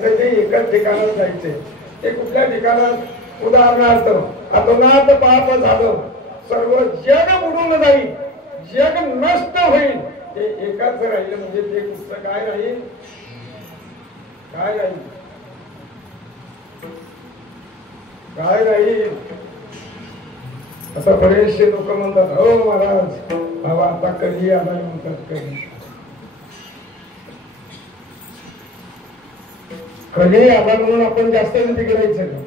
जायचं ते एकच ठिकाणात जायचे. ते कुठल्या ठिकाणात? उदाहरणार्थ अतोनात पाप झालं, सर्व जग बुडून जाईल, जग नष्ट होईल, ते एकाच राहिलं म्हणजे ते कुठचं काय राहील? काय राहील? काय राहील? आता बरेचसे लोक म्हणतात, हो महाराज बाबा आता कधी आला म्हणतात. कधी आला म्हणून आपण जास्त बिघडायचं का?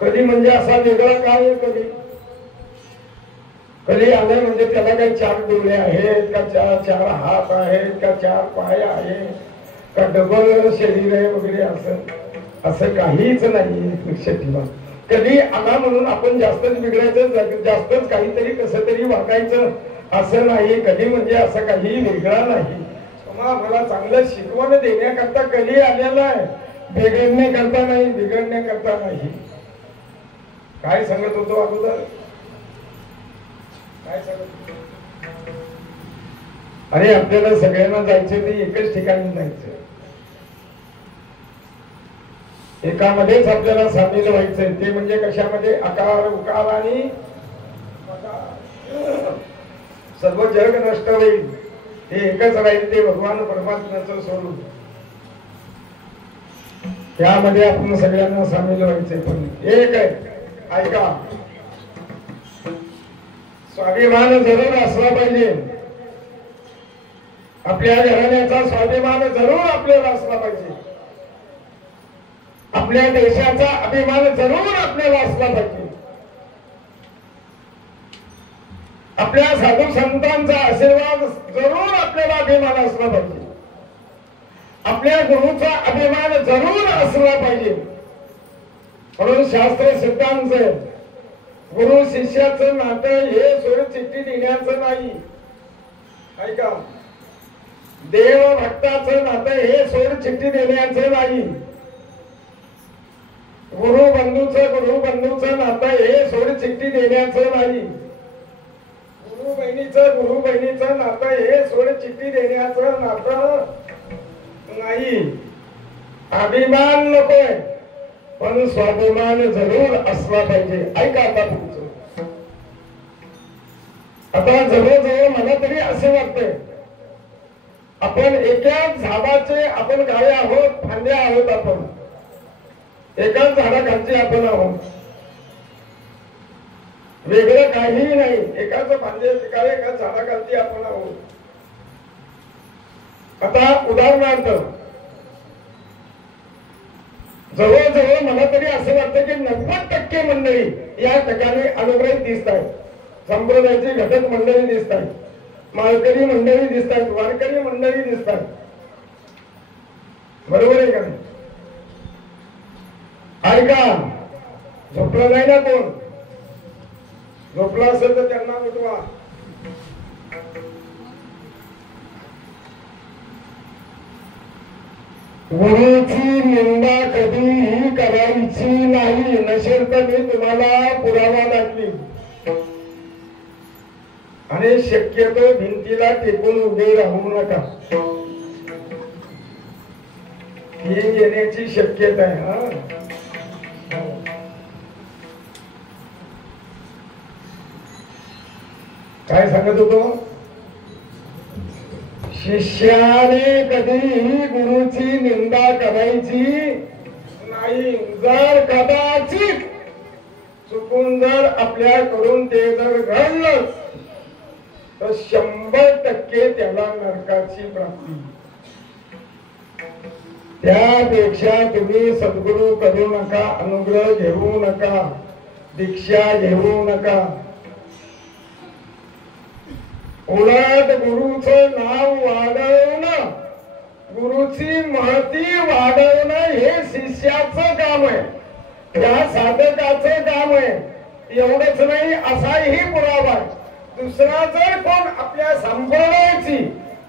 कधी म्हणजे असा वेगळा काय आहे? कधी कधी आलाय म्हणजे त्याला काही 4 डोळे आहेत का, 4 हात आहेत का, 4 पाय आहेत का, डबल शरीर आहे वगैरे, असं काहीच नाही. लक्षात ठेवा, कधी आला म्हणून आपण जास्तच बिघडायचं, जास्तच काहीतरी कसं तरी वागायचं असं नाही. कधी म्हणजे असं काही वेगळा नाही. मला चांगलं शिकवण देण्याकरता कधी आलेला आहे, बिघडण्याकरता नाही, बिघडण्याकरता नाही. काय सांगत होतो अगोदर? काय सांगत? अरे आपल्याला सगळ्यांना जायचं ते एकच ठिकाणी जायचं, एकामध्येच आपल्याला सामील व्हायचंय. ते म्हणजे कशामध्ये? आकार उकार आणि सर्व जग नष्ट होईल, ते एकच राहील, ते भगवान परमात्म्याचं स्वरूप. त्यामध्ये आपण सगळ्यांना सामील व्हायचंय. पण एक आहे, ऐका, स्वाभिमान जरूर असला पाहिजे. आपल्या घराण्याचा स्वाभिमान जरूर आपल्याला असला पाहिजे. आपल्या देशाचा अभिमान जरूर आपल्याला असला पाहिजे. आपल्या साधू संतांचा आशीर्वाद जरूर आपल्याला अभिमान असला पाहिजे. आपल्या गुरुचा अभिमान जरूर असला पाहिजे. म्हणून शास्त्र सिद्धांत गुरु शिष्याचं नातं हे सोड चिठ्ठी देण्याचं नाही. ऐका, देव भक्ताचं नातं हे सोड चिठ्ठी देण्याचं नाही. गुरु बंधूचं नातं हे सोड चिठ्ठी देण्याचं नाही. गुरु बहिणीचं नातं हे सोड चिठ्ठी देण्याचं नातं नाही. अभिमान नकोय, पण स्वाभिमान जरूर असला पाहिजे. ऐका आता तुमचं, आता जवळजवळ मला तरी असे वाटतंय, आपण एकाच झाडाचे आपण गाळे आहोत, फांद्या आहोत. आपण एकाच झाडाखालचे आपण आहोत, वेगळं काहीही नाही. एकाच फांद्या ठिकाणी एकाच झाडाखालची आपण आहोत. आता उदाहरणार्थ जवळजवळ मला तरी असं वाटतं की 90% मंडळी या ठिकाणी अनुग्रहित दिसत आहेत. संप्रदायाची घटक मंडळी दिसत आहेत, माळकरी मंडळी दिसत आहेत, वारकरी मंडळी दिसत आहेत. बरोबर आहे का नाही? ऐका, झोपला नाही ना कोण? झोपला असेल तर त्यांना उठवा. गुरुची निंदा कधीही करायची नाही, नसेल तर मी तुम्हाला पुरावा दाखवीन. आणि शक्यतो भिंतीला टेकून उभे राहू नका. ही येण्याची शक्यता आहे. काय सांगत होतो? शिष्याने कधीही गुरुची निंदा करायची नाही. जर कदाचित चुकून जर आपल्याकडून ते जर घडलं तर 100% त्याला नरकाची प्राप्ती. त्यापेक्षा तुम्ही सद्गुरू करू नका, अनुग्रह घेऊ नका, दीक्षा घेऊ नका. उलट गुरुचं नाव वाढवणं, गुरुची महती वाढवणं हे शिष्याचं काम आहे, त्या साधकाचं काम आहे. एवढंच नाही, असाही पुरावा आहे. दुसरा जर कोण आपल्या संप्रदायाची,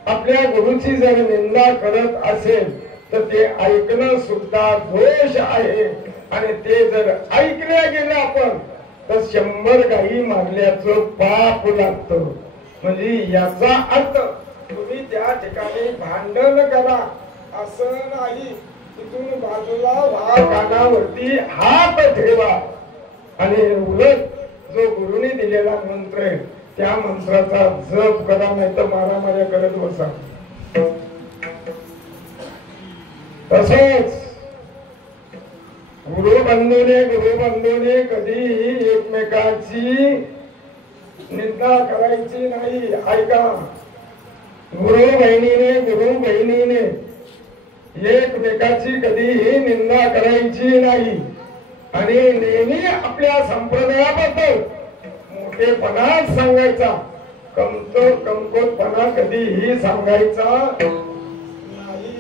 आपल्या गुरुची जर निंदा करत असेल तर ते ऐकणं सुद्धा दोष आहे. आणि ते जर ऐकल्या गेलं आपण तर 100 गायी मारल्याचं पाप लागतं. म्हणजे याचा अर्थ तुम्ही त्या ठिकाणी भांडण करा, असं नाही. तिथून बाजूला व्हा, कानावरती हात ठेवा आणि उलट जो गुरुने दिलेला मंत्र आहे त्या मंत्राचा जप करा, नाही तर मारामाऱ्या करत बसा. तसेच गुरुबंधूने कधीही एकमेकाची निंदा करायची नाही. ऐका, गुरु बहिणीने एकमेकाची कधीही निंदा करायची नाही आणि नेहमी आपल्या संप्रदायाबद्दल मोठेपणा सांगायचा, कमकोतपणा कधीही सांगायचा नाही.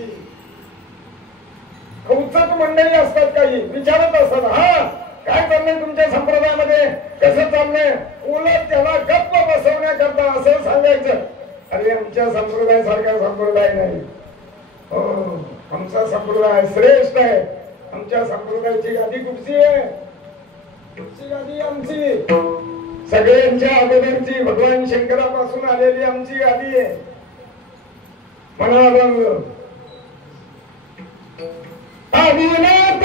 कौचक मंडळी असतात, काही विचारत असतात, हा काय चाललंय तुमच्या संप्रदायामध्ये, कसं चाललंय, उलट त्याला गप्प बसवण्याकरता असं सांगायचं. अरे आमच्या संप्रदायासारखा संप्रदाय नाही, आमचा संप्रदाय श्रेष्ठ आहे. आमच्या संप्रदायाची गादी कुठची आहे, कुठची गादी आमची, सगळ्यांच्या अगोदरची भगवान शंकरापासून आलेली आमची गादी आहे. मनारंग अभिनाथ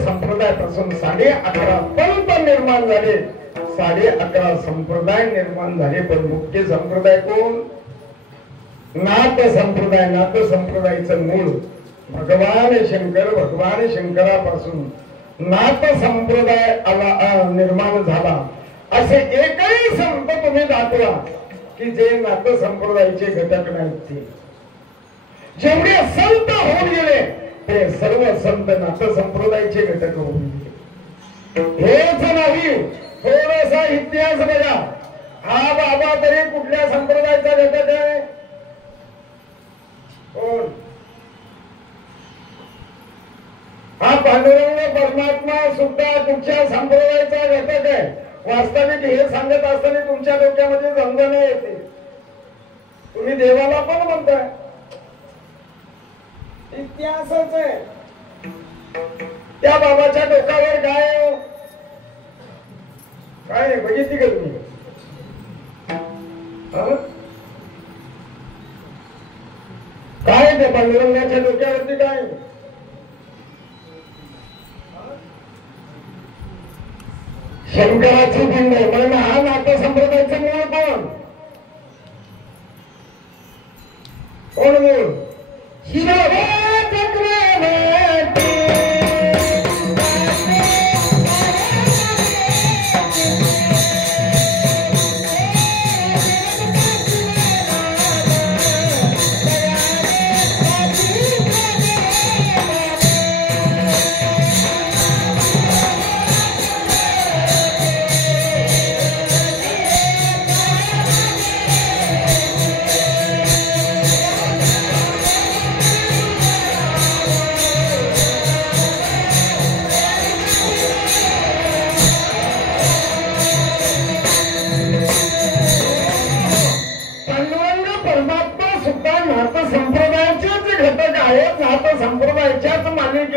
संप्रदायापासून 11.5 पंथ निर्माण झाले, 11.5 संप्रदाय निर्माण झाले. पण मुख्य संप्रदाय कोण? नाथ संप्रदाय. नाथ संप्रदायाचं मूळ भगवान शंकर, भगवान शंकरापासून नाथ संप्रदाय निर्माण झाला. असे एकही संत तुम्ही दाखवा की जे नाथ संप्रदायाचे घटक नाहीत. ते जेवढे संत होऊन गेले ते सर्व संत नाथ संप्रदायाचे घटक होऊन गेले. हेच नाही, थोडासा इतिहास बघा. हा बाबा तरी कुठल्या संप्रदायाचा घटक आहे? कोण? हा पांडुरंग परमात्मा सुद्धा कुठच्या संप्रदायाचा घटक आहे? वास्तविक हे सांगत असताना तुमच्या डोक्यामध्ये झंझण येते. तुम्ही देवाला पण म्हणताय. इतिहासच आहे. त्या बाबाच्या डोक्यावर काय काय बघितली का तुम्ही? काय त्या पांडुरंगाच्या डोक्यावरती काय? शंकराची पिंड आहे. म्हणून हा नाथ संप्रदायाचा मूळ कोण? कोण मूळ?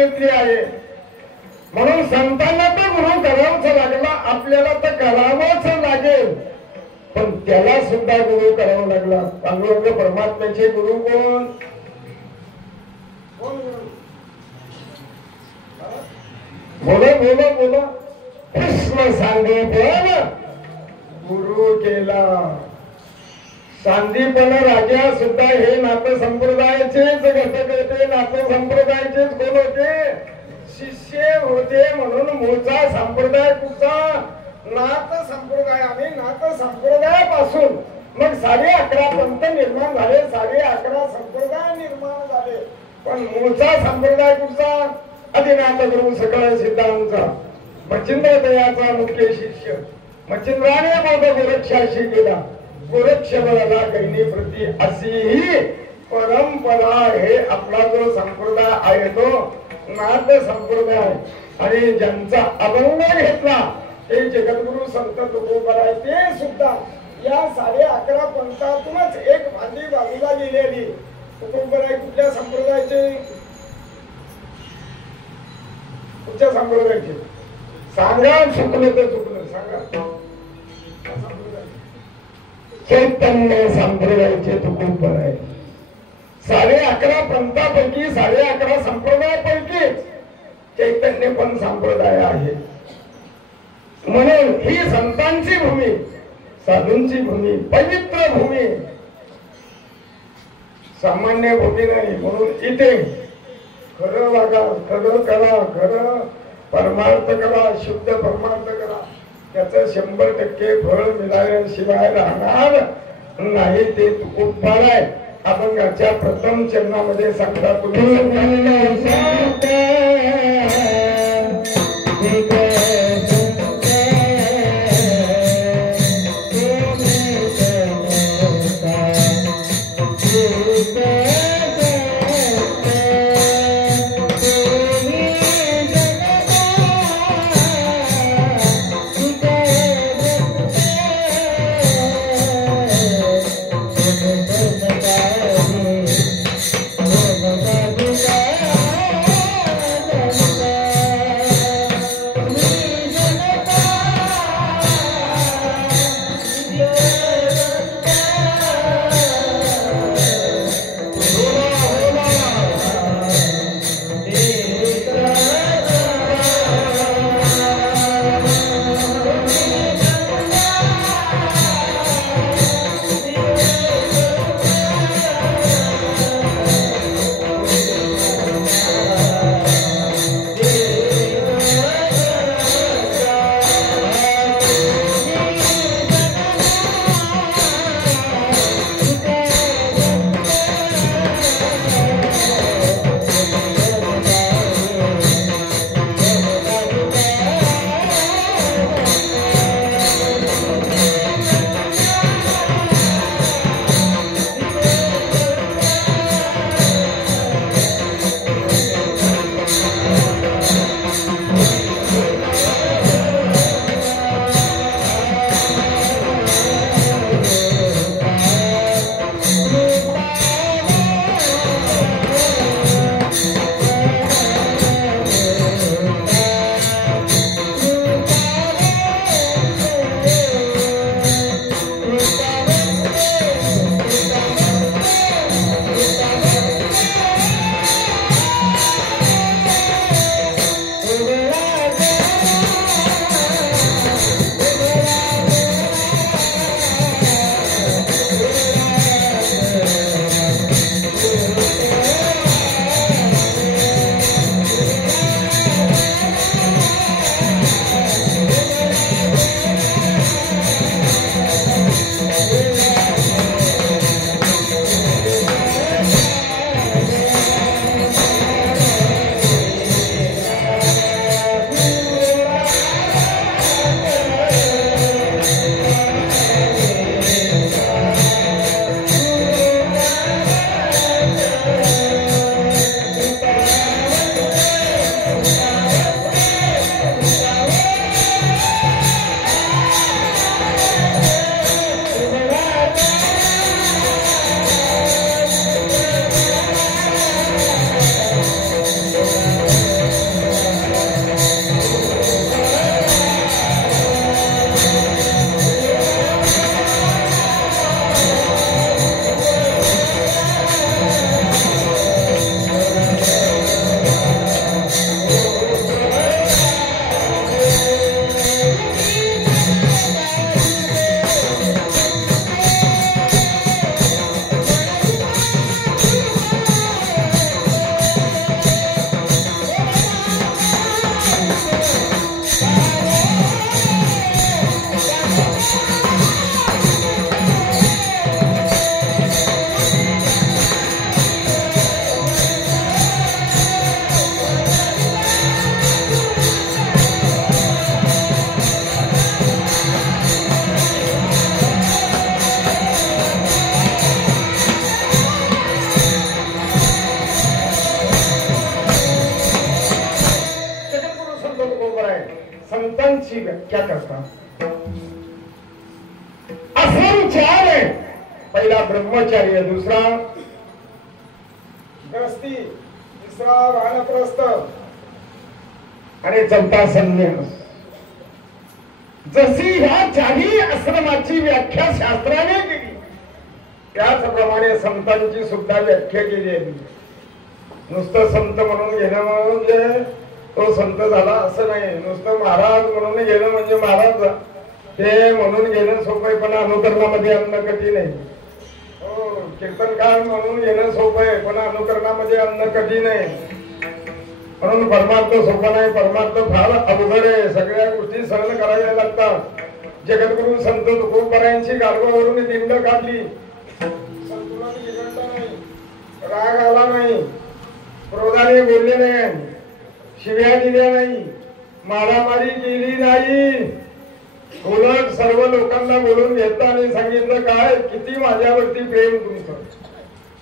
घेतली आहे. म्हणून संतांना तर गुरु करावंच लागला, आपल्याला तर करावंच लागेल. पण त्याला सुद्धा गुरु करावा लागला. पांडुरंग परमात्म्याचे गुरु कोण? बोला बोला बोला. कृष्ण सांदीपन गुरु केला. सांदीपन राजा सुद्धा हे नाथ संप्रदायाचेच घटक होते. नाथ संप्रदायाचेच कोण होते? शिष्य होते. म्हणून मूळचा संप्रदाय कुठचा? नाथ संप्रदाय. आणि नाथ संप्रदायापासून मग 11.5 पंथ निर्माण झाले, 11.5 संप्रदाय निर्माण झाले. पण मूळचा संप्रदाय कुठचा? आदिनाथ गुरु सकळ सिद्धांचा. मच्छिंद्र दयाचा मुख्य शिष्य. मच्छिंद्राने बोध गोरक्षाशी केला. गोरक्ष बळाला गैनी प्रती अशी ही परंपरा. हे आपला जो संप्रदाय आहे तो नाथ संप्रदाय. आणि ज्यांचा अभंग घेतला ते जगद्गुरु संत तुकोबाराय. ते सुद्धा या 11.5 पंथातूनच एक भांडी बाजूला गेलेली. तुकोबाराय कुठल्या संप्रदायाचे? कुठच्या संप्रदायाचे? सांगा. चुकलं तर चुकलं सांगा. चैतन्य संप्रदायाचे तुकोबाराय. 11.5 पंथापैकी 11.5 संप्रदायापैकी चैतन्य पण संप्रदाय आहे. म्हणून ही संतांची भूमी, साधूंची भूमी, पवित्र भूमी, सामान्य भूमी नाही. म्हणून इथे खरं वागा, खरं करा, खरं परमार्थ करा, शुद्ध परमार्थ करा. त्याचं 100% फळ मिळाल्याशिवाय राहणार नाही. ते तुकोबाराय अभंगाच्या प्रथम चरणामध्ये सांगता. चार आहे. पहिला ब्रह्मचार्य, दुसरा ग्रस्ती, तिसरा वानप्रस्थ आणि चौथा संन्यास. जशी ह्या चारही आश्रमाची व्याख्या शास्त्राने केली त्याचप्रमाणे संतांची सुद्धा व्याख्या केली आहे. नुसतं संत म्हणून घेणं म्हणजे तो संत झाला असं नाही. नुसतं महाराज म्हणून घेणं म्हणजे महाराज ते म्हणून घेणं सोपं आहे, पण अनुकरणामध्ये आणणं कठीण आहे. हो, कीर्तनकार म्हणून घेणं सोपं आहे, पण अनुकरणामध्ये आणणं कठीण आहे. म्हणून परमार्थ सोपा नाही, परमार्थ फार अवघड आहे. सगळ्या गोष्टी सहन कराव्या लागतात. जगद्गुरु संत तुकोबारायांची गाढवावरून दिंड काढली, संतुलन बिघडलं नाही, राग आला नाही, क्रोधाने बोलले नाही, शिव्या दिल्या नाही, मारामारी केली नाही. उलट सर्व लोकांना बोलून घेतलं आणि सांगितलं काय किती माझ्यावरती प्रेम तुमचं.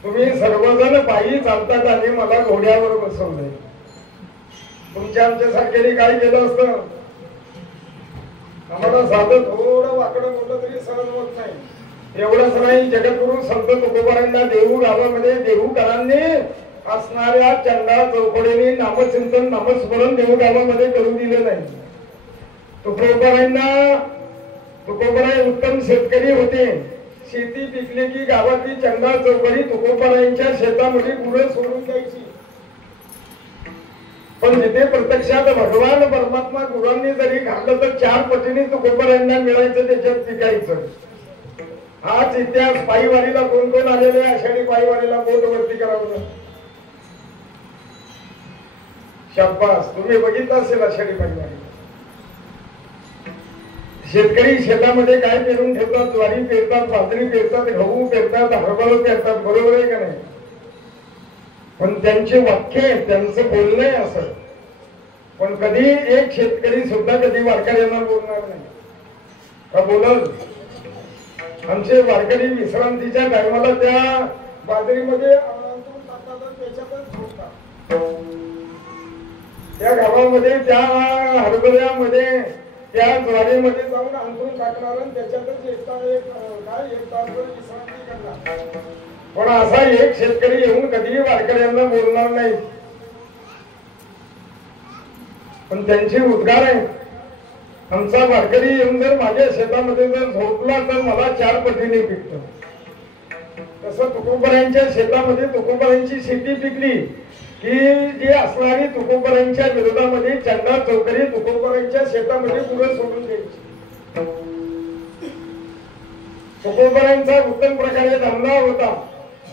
तुम्ही सर्वजण पायी चालतात आणि मला घोड्यावर बसवलंय. तुमच्या आमच्यासारख्याने काय केलं असतं? आम्हाला साधं थोडं वाकडं बोललं तरी सहन होत नाही. एवढंच नाही, जगद्गुरु संत तुकोबारांना देहू गावामध्ये देहूकरांनी असणाऱ्या चंदा चौकडेने नामचिंतन नामस्मरण देहू गावामध्ये करू दिले नाही. तुकोबाराय उत्तम शेतकरी होते. शेती पिकली की गावातली चंदा चौकडी तुकोबारायांच्या शेतामध्ये गुरं सोडून द्यायची. पण जिथे प्रत्यक्षात भगवान परमात्मा गुरांनी जरी घातलं तर 4 पटीने तुकोबारायांना मिळायचं, त्याच्यात पिकायचं. हाच इतिहास. पायीवारीला कोण कोण आलेले? आषाढी पायीवारीला बोट वरती करावं. शाबास, तुम्ही बघितलं असेल आषाढी पायीवारी. शेतकरी शेतामध्ये काय पेरून ठेवतात? ज्वारी पेरतात, बाजरी पेरतात, गहू पेरतात, हरभरा पेरतात. बरोबर आहे का नाही? पण त्यांचे वाक्य, त्यांचं बोलणं असं. पण कधी एक शेतकरी सुद्धा कधी वारकऱ्यांना बोलणार नाही का? बोलल. आमचे वारकरी विश्रांतीच्या टायमाला त्या बाजरीमध्ये त्याच्यातच झोपतात. त्या गावामध्ये, त्या हरभऱ्यामध्ये, त्या ज्वारीमध्ये जाऊन अंथरून टाकणार आणि त्याच्यातच एक तासभर विश्रांती करणार. पण असा एक शेतकरी येऊन कधीही वारकऱ्यांना बोलणार नाही. पण त्यांचे उद्गार आहे. आमचा वारकरी येऊन जर माझ्या शेतामध्ये जर झोपला तर मला 4 पटीने पिकतं. तसं तुकोबारायांच्या शेतामध्ये तुकोबारायांची शेती पिकली की जी असणारी तुकोबारायांच्या विरोधामध्ये चंदा चौकडी तुकोबारायांच्या शेतामध्ये गुरं सोडून द्यायची. तुकोबारायांचा उत्तम प्रकारे धंदा होता.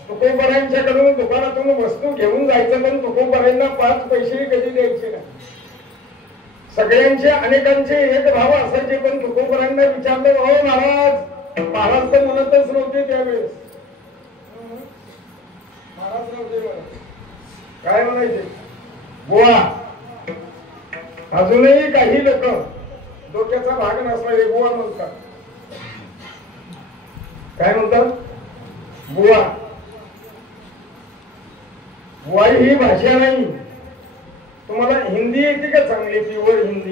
तुकोबारायांच्याकडून दुकानातून वस्तू घेऊन जायचं, पण तुकोबारायांना 5 पैसे कधी द्यायचे नाही. सगळ्यांचे अनेकांचे एक भाव असायचे, पण तुकोबारायांना विचारलं, हो महाराज, महाराज तर म्हणतच नव्हते त्यावेळेस. महाराज नव्हते म्हणत. काय म्हणायचे? बुवा. अजूनही काही लोक डोक्याचा भाग नसणारे बुवा म्हणतात. काय म्हणतात? बुवा. बुवा ही भाषा नाही. तुम्हाला हिंदी येते का चांगली प्युअर हिंदी?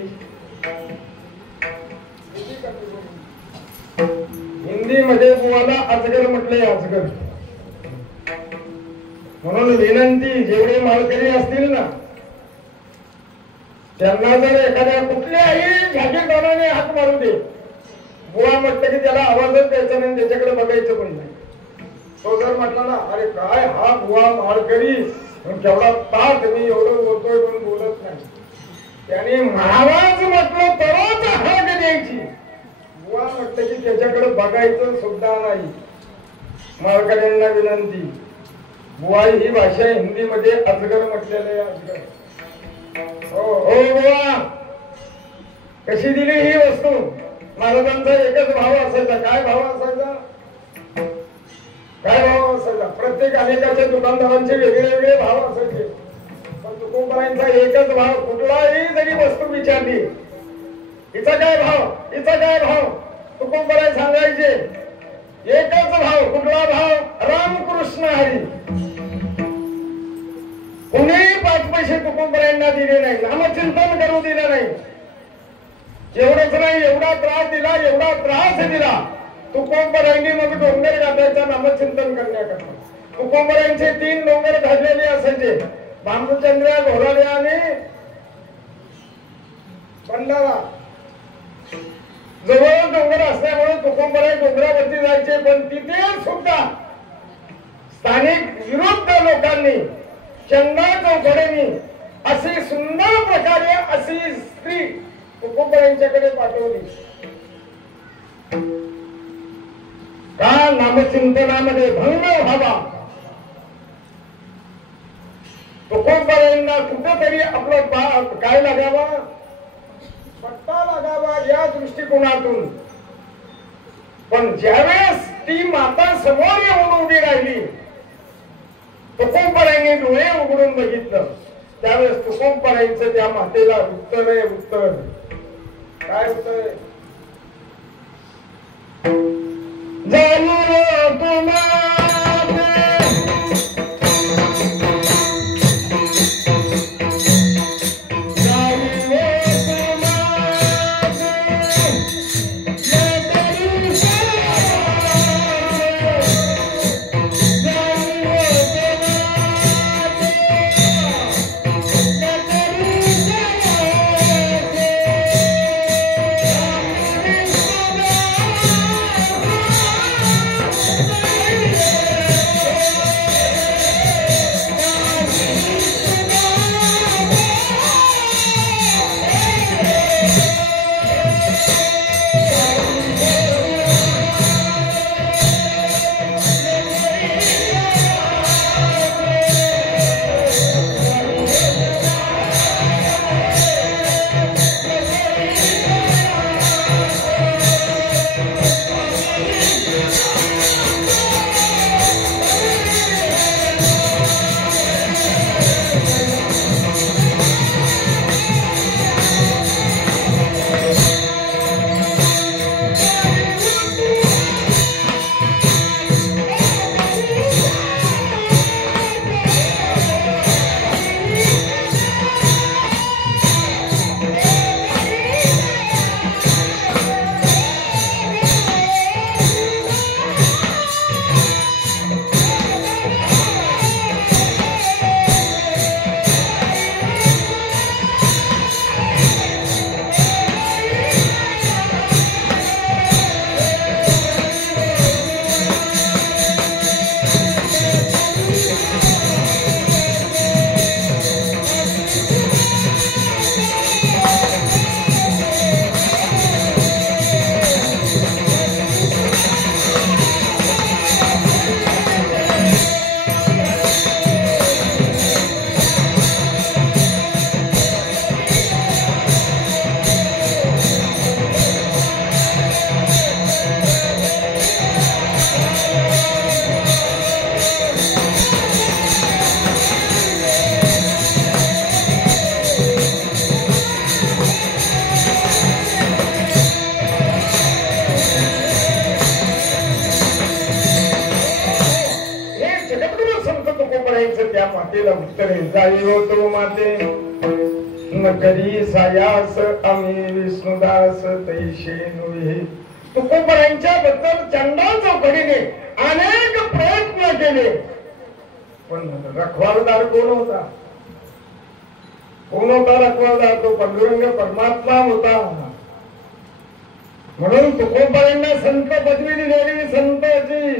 हिंदी मध्ये बुवाला अजगर म्हटलंय, अजगर. म्हणून विनंती, जेवढे माळकरी असतील ना त्यांना जर एखाद्या कुठल्याही जागीरदाराने हाक मारू दे, बुवा म्हटलं की त्याला आवाजच द्यायचा नाही, त्याच्याकडे बघायचं पण नाही. तो जर म्हटला ना, अरे काय हा बुवा माळकरी, केवढा ताट मी एवढं बोलतोय पण बोलत नाही, त्याने महाराज म्हटलं तरच हाक द्यायची. बुवा म्हटलं की त्याच्याकडे बघायचं सुद्धा नाही. माळकऱ्यांना विनंती, बुवा ही भाषा हिंदीमध्ये अजगर म्हटलेलं आहे. अजगर. हो हो बुवा. कशी दिली ही वस्तू? महाराजांचा एकच भाव असायचा. काय भाव असायचा? काय भाव असायचा? प्रत्येक अनेकाच्या दुकानदारांचे वेगळे वेगळे भाव असायचे, पण तुकोबारायांचा एकच भाव. कुठलाही जरी वस्तू विचारली, हिचा काय भाव, हिचा काय भाव, तुकोबाराय सांगायचे एकच भाव. कुठला भाव? रामकृष्ण हरी. कोणीही 5 पैसे तुकोबारायांना दिले नाही, नामचिंतन करू दिले नाही. एवढंच नाही, एवढा त्रास दिला, एवढा त्रास दिला तुकोबरायांनी मग डोंगर गाठायचं नामचिंतन करण्याकरता. तुकोबरायांचे 3 डोंगर घातलेले असायचे, बांबूचंद्र, घोराडे आणि भंडारा. जवळ डोंगर असल्यामुळे तुकोबराय डोंगरावरती जायचे, पण तिथे सुद्धा स्थानिक विरुद्ध लोकांनी चंदा चौकड्यांनी अशी सुंदर प्रकारे अशी स्त्री तुकोबरायांच्याकडे पाठवली. का नामचिंतनामध्ये भंग व्हावा, तुकोबरायांना कुठेतरी आपलं काय लागावा, पट्टा लागावा या दृष्टिकोनातून. पण ज्यावेळेस ती माता समोर येऊन उभी राहिली, तुकोबरायांनी डोळे उघडून बघितलं, त्यावेळेस तुकोबरायांचं त्या मातेला उत्तर आहे. उत्तर काय उत्तर आहे? त्या मातेला उत्तर जाई तो माते नकरी सायास आम्ही विष्णुदास तैशे नुहे. तुकोबरायांच्या बद्दल चंडा चौकडीने अनेक प्रयत्न केले, पण रखवालदार कोण होता? कोण होता रखवालदार? तो पांडुरंग परमात्मा होता. म्हणून तुकोबरायांना संत पदवी दिलेली संतांची.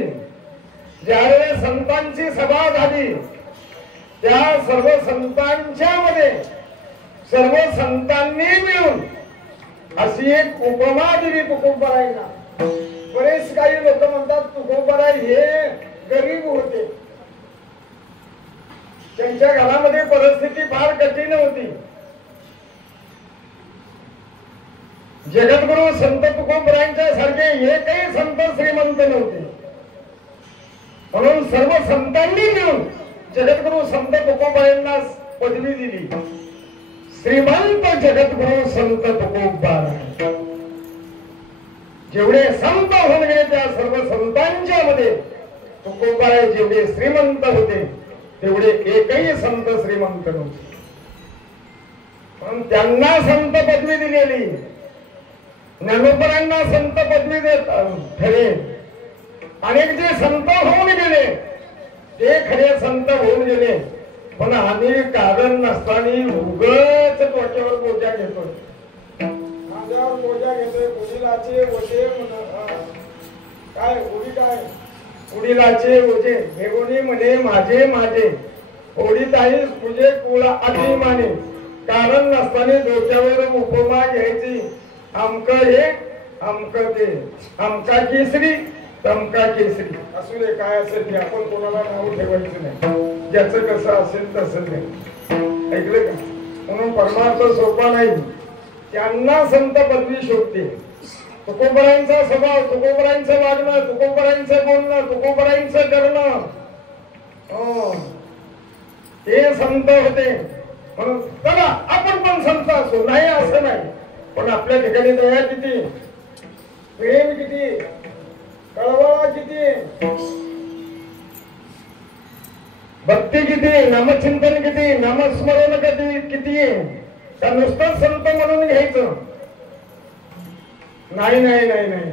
ज्यावेळेस संतांची सभा झाली, त्या सर्व संतांच्या मध्ये सर्व संतांनी मिळून अशी एक उपमा दिली तुकोबरायांना. बरेच काही लोक म्हणतात तुकोबराय हे गरीब होते, त्यांच्या घरामध्ये परिस्थिती फार कठीण होती. जगद्गुरु संत तुकोबरायांच्या सारखे एकही संत श्रीमंत नव्हते. म्हणून सर्व संतांनी मिळून जगद्गुरु संत तुकोबरायांना पदवी दिली, श्रीमंत जगद्गुरु संत तुकोबराय. जेवढे संत होऊन गेले त्या सर्व संतांच्या मध्ये तुकोबराय जेवढे श्रीमंत होते तेवढे एकही संत श्रीमंत नव्हते. पण त्यांना संत पदवी दिलेली. ज्ञानोबरांना संत पदवी देत खरे अनेक जे संत होऊन गेले ते खरे संत होऊन गेले, पण आम्ही कारण नसताना उगाच डोक्यावर बोजा घेतो, माझ्यावर बोजा घेतोय. वडिलाचे ओझे काय उडी काय वडिलाचे ओझे हे कोणी म्हणे माझे माझे ओढीत आहे तुझे कुळ अभिमाने, कारण नसताना डोक्यावर उपमा घ्यायची. आमक हे आमक ते आमका केसरी तमका केसरी असू दे, काय असेल ते आपण कोणाला नाव ठेवायचं नाही, ज्याचं कसं असेल तसं नाही. ऐकलं का? म्हणून परमार्थ सोपा नाही, त्यांना संत पदवी शोधते. तुकोबरायांचा स्वभाव, तुकोबरायांचं वागणं, तुकोबरायांचं बोलणं, तुकोबरायांचं करणं ते संत होते. म्हणून चला आपण पण संत असू, नाही असं नाही, पण आपल्या ठिकाणी दया किती, प्रेम किती, कळवळा किती, भक्ती किती, नामचिंतन किती, नामस्मरण किती का नुसतं संत म्हणून घ्यायचं नाही. नाही नाही नाही,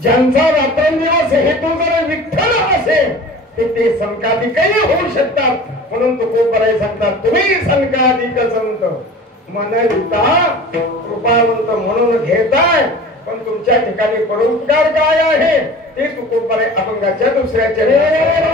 ज्यांचा रात्रंदिवस हेतू जर विठ्ठल असेल ते संकाधिकही होऊ शकतात. म्हणून तुकोबराय सांगतात तुम्ही संकाधिक संत मन गीता कृपावंत म्हणून घेताय, पण तुमच्या ठिकाणी परोपकार काय आहे ते तुकोबराय अभंगाच्या दुसऱ्या चरणी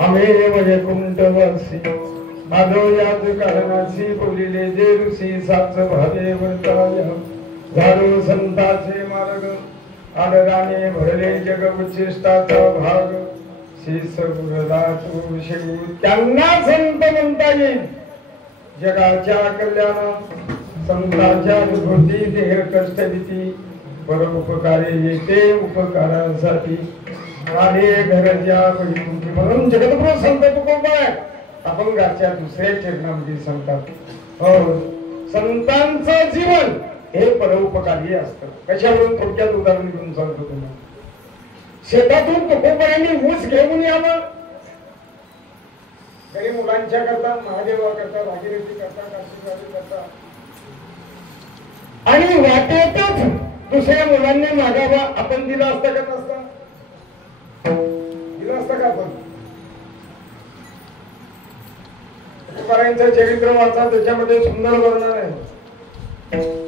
आम्ही वैकुंठ वासी आलो याच कारणाशी बोलिले जे ऋषी साच भावे वर्ताय झालो संताचे मार्ग आदराने भरले जग उच्चिष्टाचा भाग शीस गुरला तू शिव त्यांना संत म्हणता येईल जगाच्या कल्याण संतांच्या विभूती देह कष्ट भीती परोपकारी येते उपकारासाठी आले घरच्या वैकुंठी म्हणून जगद्गुरु संत तुकोबा आपण गाच्या दुसऱ्या चरणामध्ये सांगतात हो संतांचं जीवन हे परोपकारी असतं कशावरून थोडक्यात उदाहरण घेऊन सांगतो तुम्हाला शेतातून तुकोबाईंनी ऊस घेऊन यावं घरी मुलांच्या करता महादेवा करता भागीरथी करता काशीवाडी करता आणि वाटेतच दुसऱ्या मुलांनी मागावा आपण दिला असता का नसता दिला असता का आपण तुकारायांचं चरित्र वाचा त्याच्यामध्ये सुंदर वर्णन आहे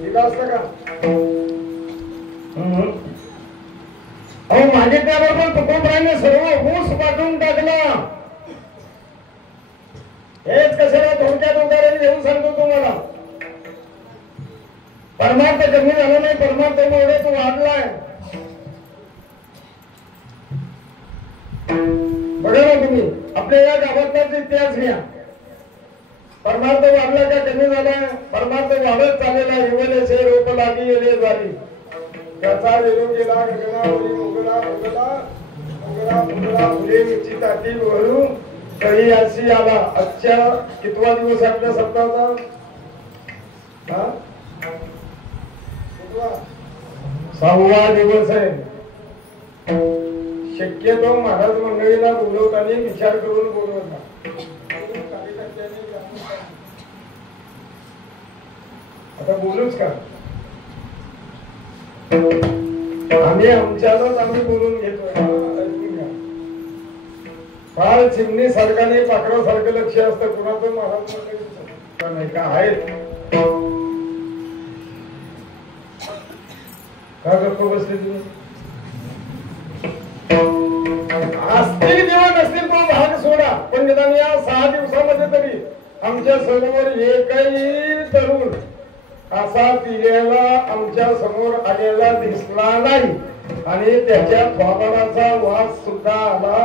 दिला असता का अहो मागितल्याबरोबर तुकोबाईने सर्व ऊस पाठवून टाकला हेच कशाला थोडक्यात उदाहरण घेऊन सांगतो तुम्हाला परमार्थ कमी झाला नाही परमार्थ एवढे तो वाढलाय बघा ना तुम्ही आपल्या या गावातलाच इतिहास घ्या परमार्थ वाढला का कमी झालाय परमार्थ वाढत चाललेला हिवलेचे रोप लागी येले द्वारी त्याचा वेलू गेला गगनावरी मुगला मुगला मुगला मुगला फुले निश्चिताती वळू तरी अशी आला आजच्या कितवा दिवस आपल्या सप्ताहाचा हा 6वा दिवस आहे शक्यतो महाराज मंडळीला बोलवताना विचार करून बोलवता आता बोलूच का आम्ही आमच्यालाच आम्ही बोलून घेतोय फार चिमणी सारखा नाही पाखरा सारखं लक्ष असतं कुणाचं महाराज मंडळीचं नाही का आहे का गप्प बसले तुम्ही असतील किंवा नसतील तो भाग सोडा पण निदान या 6 दिवसामध्ये तरी आमच्या समोर एकही तरुण असा पिलेला आमच्या समोर आलेला दिसला नाही आणि त्याच्या थोबाडाचा वास सुद्धा आला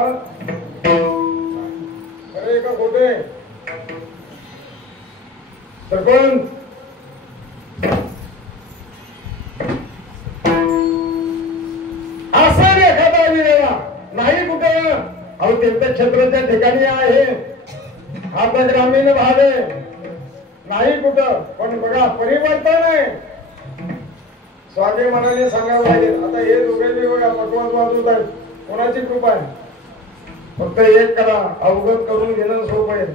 खरे का खोटे तर कोण असं एखादा विरेला नाही कुठं अहो तीर्थक्षेत्राच्या ठिकाणी आहे आता ग्रामीण भाग आहे नाही कुठं पण बघा परिवर्तन आहे स्वाभिमानाने सांगावं लागेल आता हे दोघे बघा पटवास वाजवत आहेत कोणाची कृपा आहे फक्त एक करा अवगत करून घेणं सोपं आहे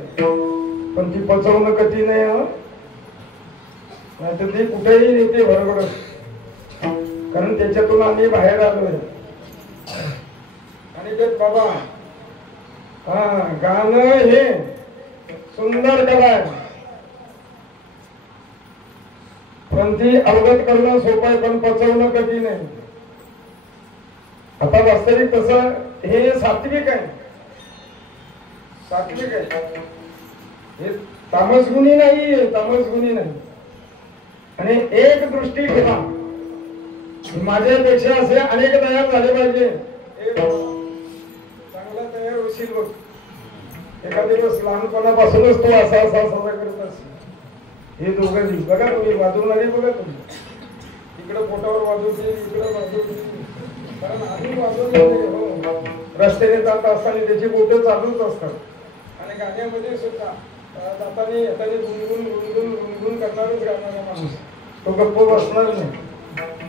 पण ती पचवणं कठीण आहे नाही तर ती कुठेही नेते भरभरत कारण त्याच्यातून आम्ही बाहेर आलोय आणि ते बाबा हा गाणं हे सुंदर कला आहे पण ती अवगत करणं सोपं आहे पण पचवणं कठीण आहे आता वास्तविक तसं हे सात्विक आहे सात्विक आहे हे तामसगुणी नाही तामसगुणी नाही आणि एक दृष्टी ठेवा माझ्यापेक्षा असे अनेक तयार झाले पाहिजे चांगला तयार होशील बघ एखाद्या दिवस लहानपणापासूनच तो असा असा साजरा करत असेल हे दोघं बघा तुम्ही वाजवणारे बघा तुम्ही इकडं पोटावर वाजवते इकडं वाजवते कारण आम्ही वाजवले हो रस्त्याने जात असताना त्याची बोट चालूच असतात आणि गाण्यामध्ये सुद्धा जाताना येताना गुणगुण गुणगुण गुणगुण करणारच गाणारा माणूस तो गप्प बसणार नाही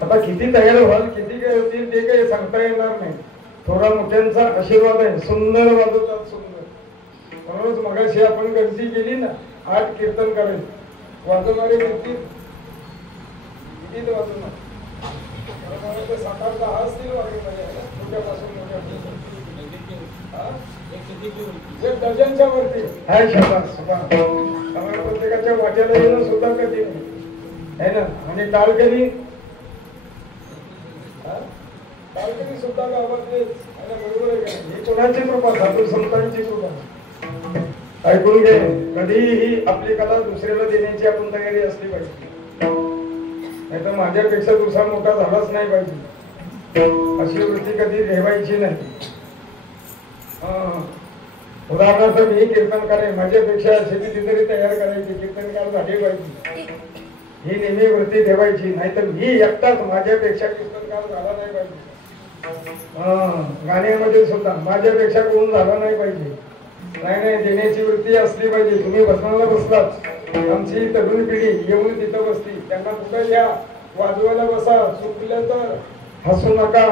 आता किती तयार व्हाल किती काय होतील ते काही सांगता येणार नाही थोडा मोठ्यांचा आशीर्वाद आहे सुंदर वाजवतात सुंदर म्हणूनच मगाशी आपण गर्दी केली ना 8 कीर्तन करायचे वाजवणारे व्यक्ती किती वाजवणार 7-8 10 असतील मोठ्यापासून मोठ्या डझनच्या वरती हाय शाबास प्रत्येकाच्या वाट्याला येणं सुद्धा कधी आहे ना आणि टाळ कधी बालकरी सुद्धा गावातले बरोबर आहे का? ही कोणाची कृपा? साधू संतांची कृपा. ऐकून घे, कधीही आपली कला दुसऱ्याला देण्याची आपण तयारी असली पाहिजे. नाही तर माझ्यापेक्षा दुसरा मोठा झालाच नाही पाहिजे अशी वृत्ती कधी ठेवायची नाही. उदाहरणार्थ मी कीर्तनकार आहे, माझ्यापेक्षा अशी कितीतरी तयार करायची, कीर्तनकार झाले पाहिजे ही नेहमी वृत्ती ठेवायची. नाहीतर मी एकटाच माझ्यापेक्षा कीर्तनकार झाला नाही पाहिजे. गाण्यामध्ये सुद्धा माझ्यापेक्षा कोण झाला नाही पाहिजे. नाही, देण्याची वृत्ती असली पाहिजे. तुम्ही भजनाला बसलाच, आमची तरुण पिढी येऊन तिथं बसली, त्यांना पुढे घ्या, वाजवायला बसा. चुकलं तर हसू नका,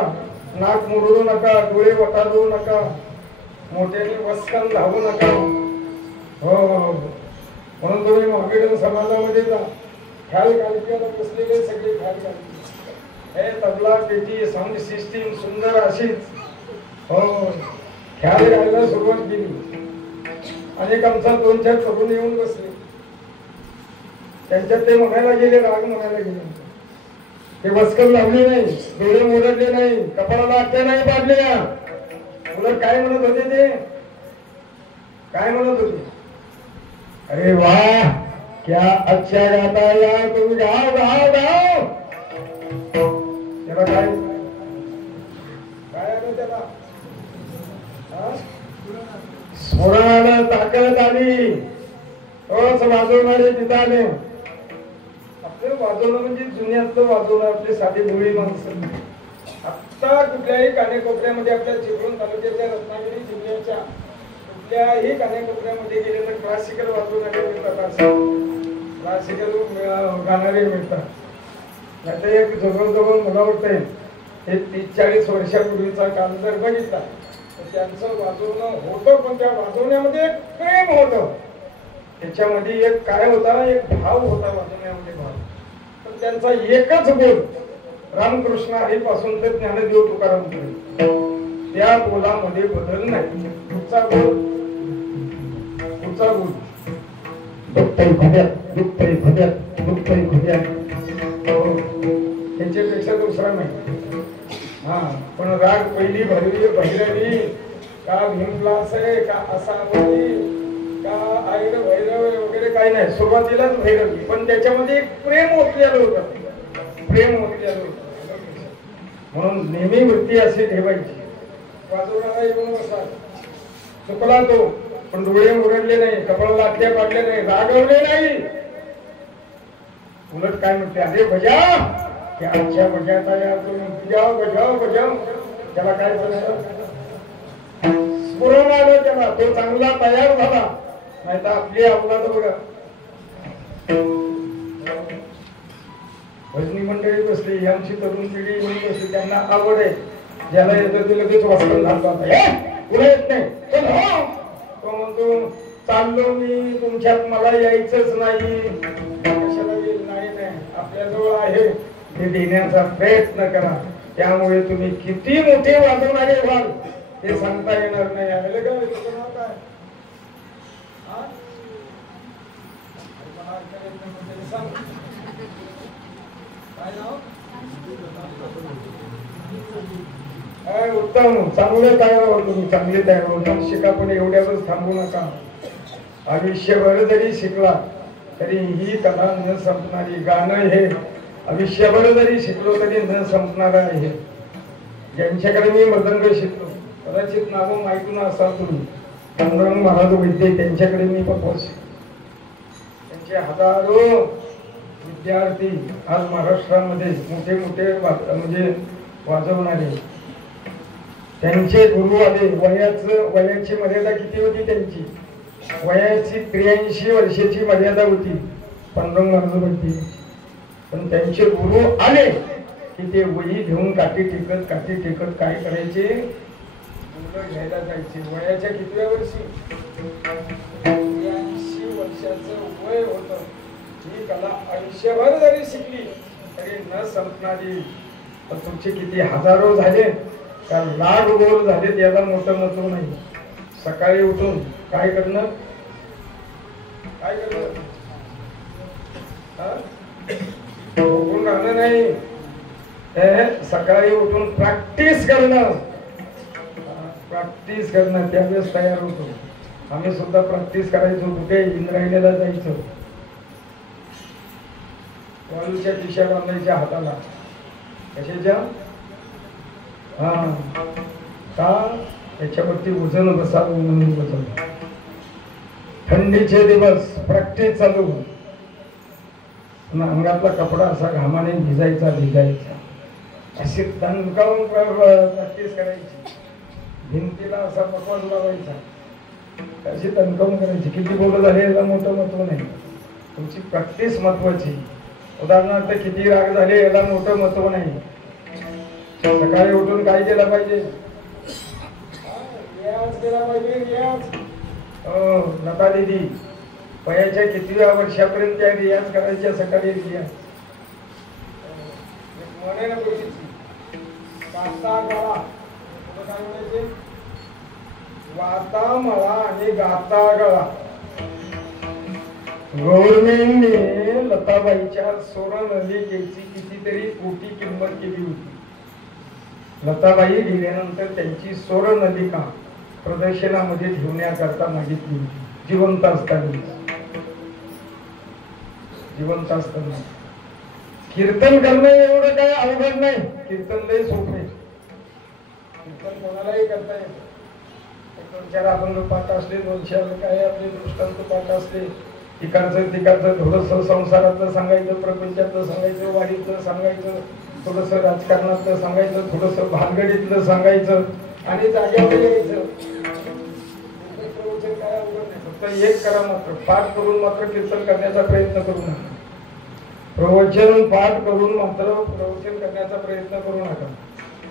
नाक मुरडू नका, डोळे वटाळू नका, मोठ्याने वस्कन धावू नका. हो, म्हणून तुम्ही महावीर समाजामध्ये जा. ख्याल गायकाला बसलेले सगळे ख्याल गायक, हे तबला पेटी साऊंड सिस्टीम सुंदर अशीच. हो, ख्याल गायला सुरुवात केली. अनेक आमचा 2-4 तरुण येऊन बसले, त्यांच्यात ते म्हणायला गेले, राग म्हणायला गेले. ते वस्कन लावले नाही, डोळे मोडले नाही, कपाळाला आट्या नाही पाडल्या. उलट काय म्हणत होते ते? काय म्हणत होते? अरे वाह, क्या अच्छा गाता यार, तुम गाओ गाओ गाओ. त्याला काय काय आलं त्याला? स्फुरण ताकद आली. तोच वाजवणारे तिथं आले. आपलं वाजवणं म्हणजे जुन्यातलं वाजवणं, आपले साधे मुळी माणसं. आता कुठल्याही कानेकोपऱ्यामध्ये आपल्या चिपळूण तालुक्याच्या रत्नागिरी जिल्ह्याच्या कुठल्याही कानेकोपऱ्यामध्ये गेले तर क्लासिकल वाजवणारे मिळतात, क्लासिकल गाणारे मिळतात. नाहीतर एक जवळजवळ मला वाटतंय हे 30-40 वर्षापूर्वीचा काल जर बघितला तर त्यांचं वाजवणं होतं, पण त्या वाजवण्यामध्ये एक प्रेम होतं. त्याच्यामध्ये एक काय होता, एक भाव होता वाजवण्यामध्ये, भाव. पण त्यांचा एकच बोल, रामकृष्ण हरीपासून ते ज्ञानदेव तुकाराम पर्यंत, त्या बोलामध्ये बदल नाही. पुढचा बोल, पुढचा बोल, दुखतय भद्यात, दुखतय भद्यात, दुखतय भद्यात, त्याच्यापेक्षा दुसरा नाही. हा, पण राग पहिली भरवी भैरवी का भीमलास आहे का असावली का आईड भैरव वगैरे काही नाही. सुरुवातीलाच भैरवी, पण त्याच्यामध्ये एक प्रेम ओतलेलं होतं, प्रेम ओतलेलं होतं. म्हणून नेहमी वृत्ती अशी ठेवायची. वाजवणारा येऊन बसा, चुकला तो, पण डोळे मुरडले नाही, कपाळाला आट्या पाडले नाही, रागवले नाही. उलट काय म्हणते, अरे बजा क्या अच्छा बजाता यार, तुम्ही बजाव बजाव बजाव. त्याला काय झालं? स्फुरण आलं त्याला, तो चांगला तयार झाला. नाही तर आपली अवलाद बघा, भजनी मंडळी बसली, आमची तरुण पिढी येऊन बसली, त्यांना आवड आहे. ज्याला येतं ते लगेच वाचून घालतात. पुढे येत नाही, तो म्हणतो चाललो मी तुमच्यात, मला यायचंच नाही. कशाला येईल? नाही, आपल्याजवळ आहे ते देण्याचा प्रयत्न करा. त्यामुळे तुम्ही किती मोठे वाजवणारे व्हाल ते सांगता येणार नाही. आले का? उत्तम, चांगले तयार होतो तुम्ही, चांगले तयार होता. शिका, पण एवढ्यावरच थांबू नका. आयुष्यभर जरी शिकला तरी ही कला न संपणारी. गाणं हे आयुष्यभर जरी शिकलो तरी न संपणार आहे. ज्यांच्याकडे मी मृदंग शिकलो, कदाचित नावं माहिती ना असाल तुम्ही, पांडुरंग महाराज वैद्य, त्यांच्याकडे मी पण त्यांचे हजारो विद्यार्थी आज महाराष्ट्रामध्ये मोठे मोठे म्हणजे वाजवणारे. त्यांचे गुरु आले. वयाची मर्यादा किती होती त्यांची? वयाची 83 वर्षाची मर्यादा होती पांडुरंग महाराज वैद्य. पण त्यांचे गुरु आले की ते वही घेऊन काठी टेकत काय करायचे? मुलं घ्यायला जायचे. वयाच्या कितव्या वर्षी? 83 वर्षाचं वय होतं. ही कला आयुष्यभर जरी शिकली तरी न संपणारी. पण तुमचे किती हजारो झाले का लाख गोल झाले, याला मोठं महत्व नाही. सकाळी उठून काय करणं? झोपून राहणं नाही. सकाळी उठून प्रॅक्टिस करणं, प्रॅक्टिस करणं, त्यावेळेस तयार होतो. आम्ही सुद्धा प्रॅक्टिस करायचो. कुठे इंद्रायणीला जायचो, वाळूच्या पिशा बांधायच्या हाताला. कशाच्या? का? त्याच्यावरती वजन बसावं म्हणून वजन. थंडीचे दिवस प्रॅक्टिस चालू, अंगातला कपडा असा घामाने भिजायचा भिजायचा. अशी दणकावून प्रॅक्टिस करायची. भिंतीला असा पकवान लावायचा, अशी दणकावून करायची. किती बोल झाले याला मोठं महत्व नाही, तुमची प्रॅक्टिस महत्वाची. उदाहरणार्थ किती राग झाले याला मोठं महत्व नाही. सकाळी उठून काय केलं पाहिजे? रियाज केला पाहिजे, रियाज. लता दीदी वयाच्या कितव्या वर्षापर्यंत त्या रियाज करायच्या? सकाळी रियाज म्हणे ना गाता गळा, काय म्हणायचे? वाता मळा आणि गाता गळा. गव्हर्नमेंटने लताबाईच्या स्वरनलिकेची कितीतरी कोटी किंमत केली होती. लताबाई गेल्यानंतर त्यांची स्वरनलिका प्रदर्शनामध्ये ठेवण्याकरता मागितली होती, जिवंत असताना. जिवंत असताना कीर्तन करणं एवढं काय अवघड नाही. कीर्तन लय सोपे. कीर्तन कोणालाही करता येतं. 2-4 अभंग पाठ असले, 200 काय आपले दृष्टांत पाठ असले, इकडचं तिकडचं थोडंसं संसारातलं सांगायचं, प्रपंचातलं सांगायचं, वाडीतलं सांगायचं, थोडंसं राजकारणातलं सांगायचं, थोडंसं भानगडीतलं सांगायचं आणि जाग्यावर यायचं. काय अवघड नाही. फक्त एक करा मात्र, पाठ करून मात्र कीर्तन करण्याचा प्रयत्न करू नका. प्रवचन पाठ करून मात्र प्रवचन करण्याचा प्रयत्न करू नका.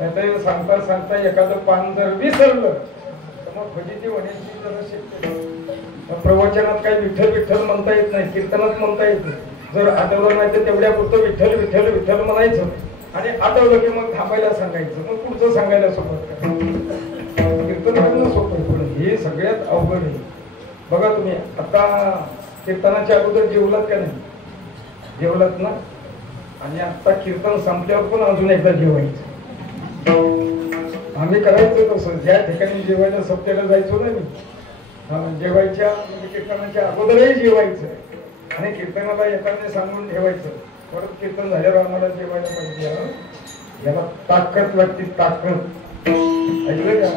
नाहीतर सांगता सांगता एखादं पान जर विसरलं तर मग फजिती होण्याची जरा शक्यता. प्रवचनात काही विठ्ठल विठ्ठल म्हणता येत नाही, कीर्तनात म्हणता येत नाही. जर आठवलं नाही तर तेवढ्या पुरतं विठ्ठल विठ्ठल विठ्ठल म्हणायचं आणि आठवलं की मग थांबायला सांगायचं, मग पुढचं सांगायला सोबत करायचं. कीर्तन करणं सोपं, पण हे सगळ्यात अवघड आहे. बघा तुम्ही आता कीर्तनाच्या अगोदर जेवलात का नाही? जेवलात ना? आणि आता कीर्तन संपल्यावर पण अजून एकदा जेवायचं. आम्ही करायचं तसं. ज्या ठिकाणी जेवायला सप्त्याला जायचो ना मी, जेवायच्या कीर्तनाच्या अगोदरही जेवायचं आणि कीर्तनाला येताना सांगून ठेवायचं, परत कीर्तन झाल्यावर आम्हाला जेवायला पाहिजे. याला ताकद लागते, ताकद. ऐकलं का?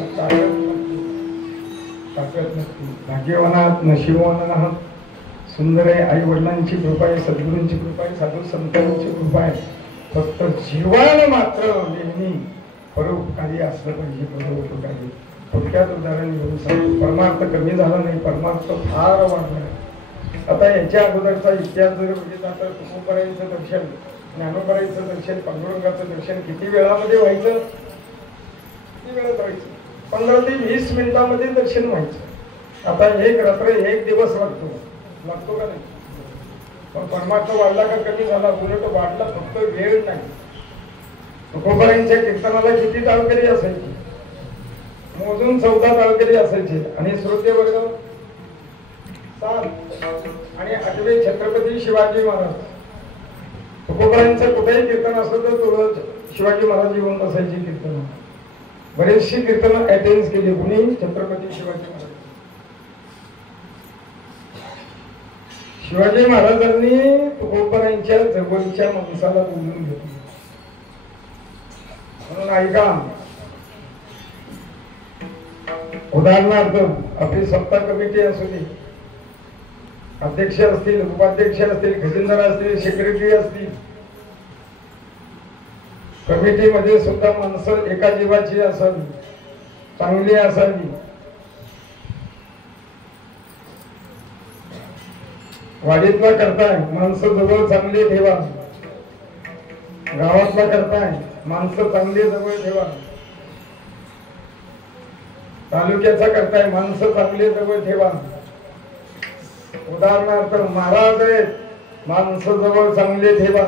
ताकद नसते. भाग्यवानात नशिबवान आहात. सुंदर आहे. आई वडिलांची कृपा आहे, सद्गुरूंची कृपा आहे, साधू संतांची कृपा आहे. फक्त जीवन मात्र नेहमी परोपकारी असलं पाहिजे. परोपकारी थोडक्यात उदाहरण घेऊन सांगतो. परमार्थ कमी झाला नाही, परमार्थ फार वाढला. आता याच्या अगोदरचा इतिहास जर बघितला तर तुकोबारायांचं दर्शन, ज्ञानोबारायांचं दर्शन, पांडुरंगाचं दर्शन किती वेळामध्ये व्हायचं? किती वेळात व्हायचं? 15 ते 20 मिनिटांमध्ये दर्शन व्हायचं. आता एक रात्र एक दिवस लागतो का नाही? पण परमार्थ वाढला का कमी झाला? उलट वाढला, फक्त वेळ नाही. तुकोबारायांच्या कीर्तनाला किती ताळकरी असायची? मोजून 14 ताळकरी असायचे आणि श्रोते वर्ग 7 आणि 8वे छत्रपती शिवाजी महाराज. तुकोबारायांचं कुठेही कीर्तन असलं तर शिवाजी महाराज येऊन बसायची कीर्तन. बरेचशी कीर्तन अटेंड केली. कुणी? छत्रपती शिवाजी महाराज. शिवाजी महाराजांनी तुकोबारायांच्या जवळच्या माणसाला बोलून घेतलं. म्हणून ऐका, उदाहरणार्थ आपली सत्ता कमिटी असू दे, अध्यक्ष असतील, उपाध्यक्ष असतील, खजिनदार असतील, सेक्रेटरी असतील, कमिटीमध्ये सुद्धा माणसं एका जीवाची असावी, चांगली असावी. वाडीतला करताय, माणसं जवळ चांगली ठेवा. गावातला करताय, माणसं चांगली जवळ ठेवा. तालुक्याचा करताय, माणसं चांगली जवळ ठेवा. उदाहरणार्थ महाराज आहेत, माणसं जवळ चांगली ठेवा.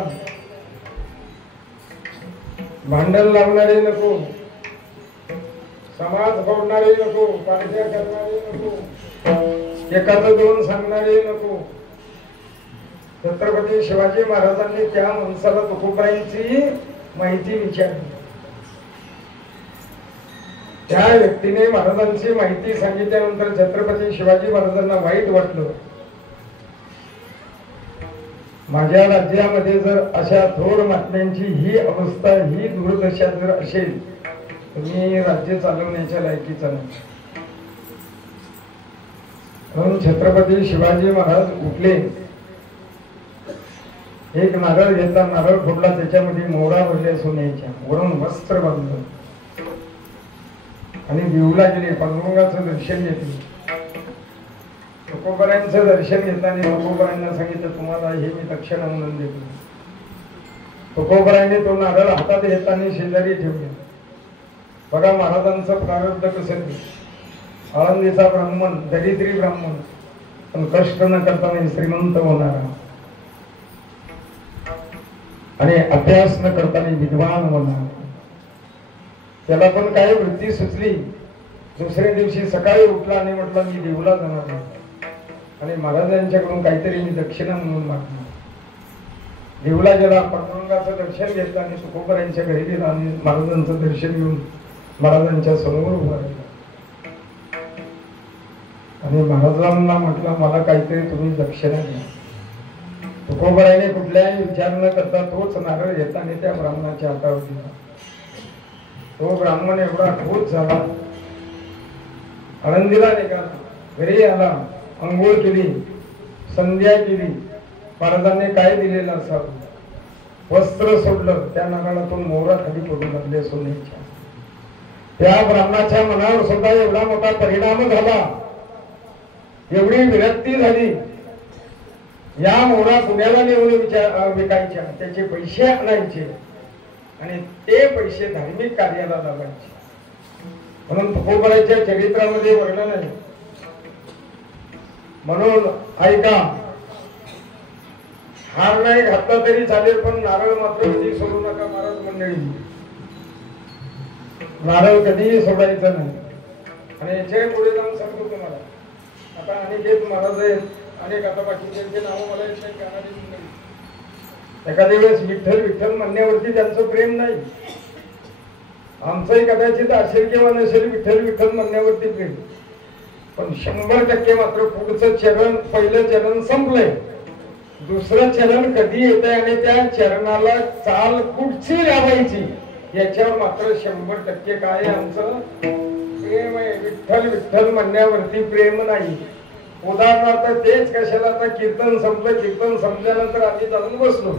भांडण लावणारे नको, समाज फोडणारे नको, पार्ट्या करणारे नको, एकाचं दोन सांगणारे नको. छत्रपती शिवाजी महाराजांनी त्या माणसाला तुकोबारायांची माहिती विचारली. त्या व्यक्तीने महाराजांची माहिती सांगितल्यानंतर छत्रपती शिवाजी महाराजांना वाईट वाटलं. माझ्या राज्यामध्ये जर अशा थोर महात्म्यांची ही अवस्था, ही दुर्दशा जर असेल तर मी राज्य चालवण्याच्या लायकीचा नाही. म्हणून छत्रपती शिवाजी महाराज उठले, एक नारळ घेतला, नारळ फोडला, त्याच्यामध्ये मोहरा भरल्या सोन्याच्या, वरून वस्त्र बांधलं आणि देऊला गेले. पांडुरंगाचं दर्शन घेतलं. तुकोबारायांचं दर्शन घेताना तुकोबारायांना सांगितलं, तुम्हाला हे मी दक्षिणा म्हणून देतो. तुकोबारायांनी तो नारळ हातात घेताना शेजारी ठेवले. बघा महाराजांचं प्रारब्ध कसं. आळंदीचा ब्राह्मण, दरिद्री ब्राह्मण, पण कष्ट न करताना श्रीमंत होणारा आणि अभ्यास न करताना विद्वान होणार. त्याला पण काय वृत्ती सुचली. दुसऱ्या दिवशी सकाळी उठला आणि म्हटलं मी देऊला जाणार नाही आणि महाराजांच्याकडून काहीतरी मी दक्षिणा म्हणून मागणार. देऊला गेला, पांडुरंगाचं दर्शन घेतलं आणि तुकोबारायांच्या घरी गेला आणि महाराजांचं दर्शन घेऊन महाराजांच्या समोर उभा राहिला आणि महाराजांना म्हटलं मला काहीतरी तुम्ही दक्षिणा द्या. तुकोबारायाने कुठल्याही विचार न करता तोच नारळ घेतला आणि त्या ब्राह्मणाच्या हातावर दिला. तो ब्राह्मण एवढा खुश झाला, आनंदीला निघाला, घरी आला, अंघोळ केली, संध्या केली. महाराजांनी काय दिलेलं असावं, वस्त्र सोडलं, त्या नारळातून मोहरा खाली पडू लागले सोन्याच्या. त्या ब्राह्मणाच्या मनावर सुद्धा एवढा मोठा परिणाम झाला, एवढी विरक्ती झाली. या मोहरा पुण्याला नेऊन विकायच्या, त्याचे पैसे आणायचे आणि ते पैसे धार्मिक कार्याला लावायचे. म्हणून तुकोबाराच्या चरित्रामध्ये वर्णन आहे. म्हणून ऐका, हार नाही घातला तरी चालेल, पण नारळ मात्र कधी सोडू नका महाराज मंडळी. नारळ कधीही सोडायचं नाही. आणि याच्या पुढे जाऊन सांगतो तुम्हाला. आता अनेक महाराज आहेत, अनेक आता बाकीचे नावं मला येत नाही. एखाद्या वेळेस विठ्ठल विठ्ठल म्हणण्यावरती त्यांचं प्रेम नाही. आमचंही कदाचित असेल किंवा नसेल विठ्ठल विठ्ठल म्हणण्यावरती प्रेम, पण 100% मात्र पुढचं चरण, पहिलं चरण संपलंय, दुसरं चरण कधी येतंय आणि त्या चरणाला चाल कुठची लावायची याच्यावर मात्र 100% काय आमचं प्रेम आहे. विठ्ठल विठ्ठल म्हणण्यावरती प्रेम नाही. उदाहरणार्थ तेच कशाला, आता कीर्तन संपलं, कीर्तन संपल्यानंतर आम्ही जाऊन बसलो.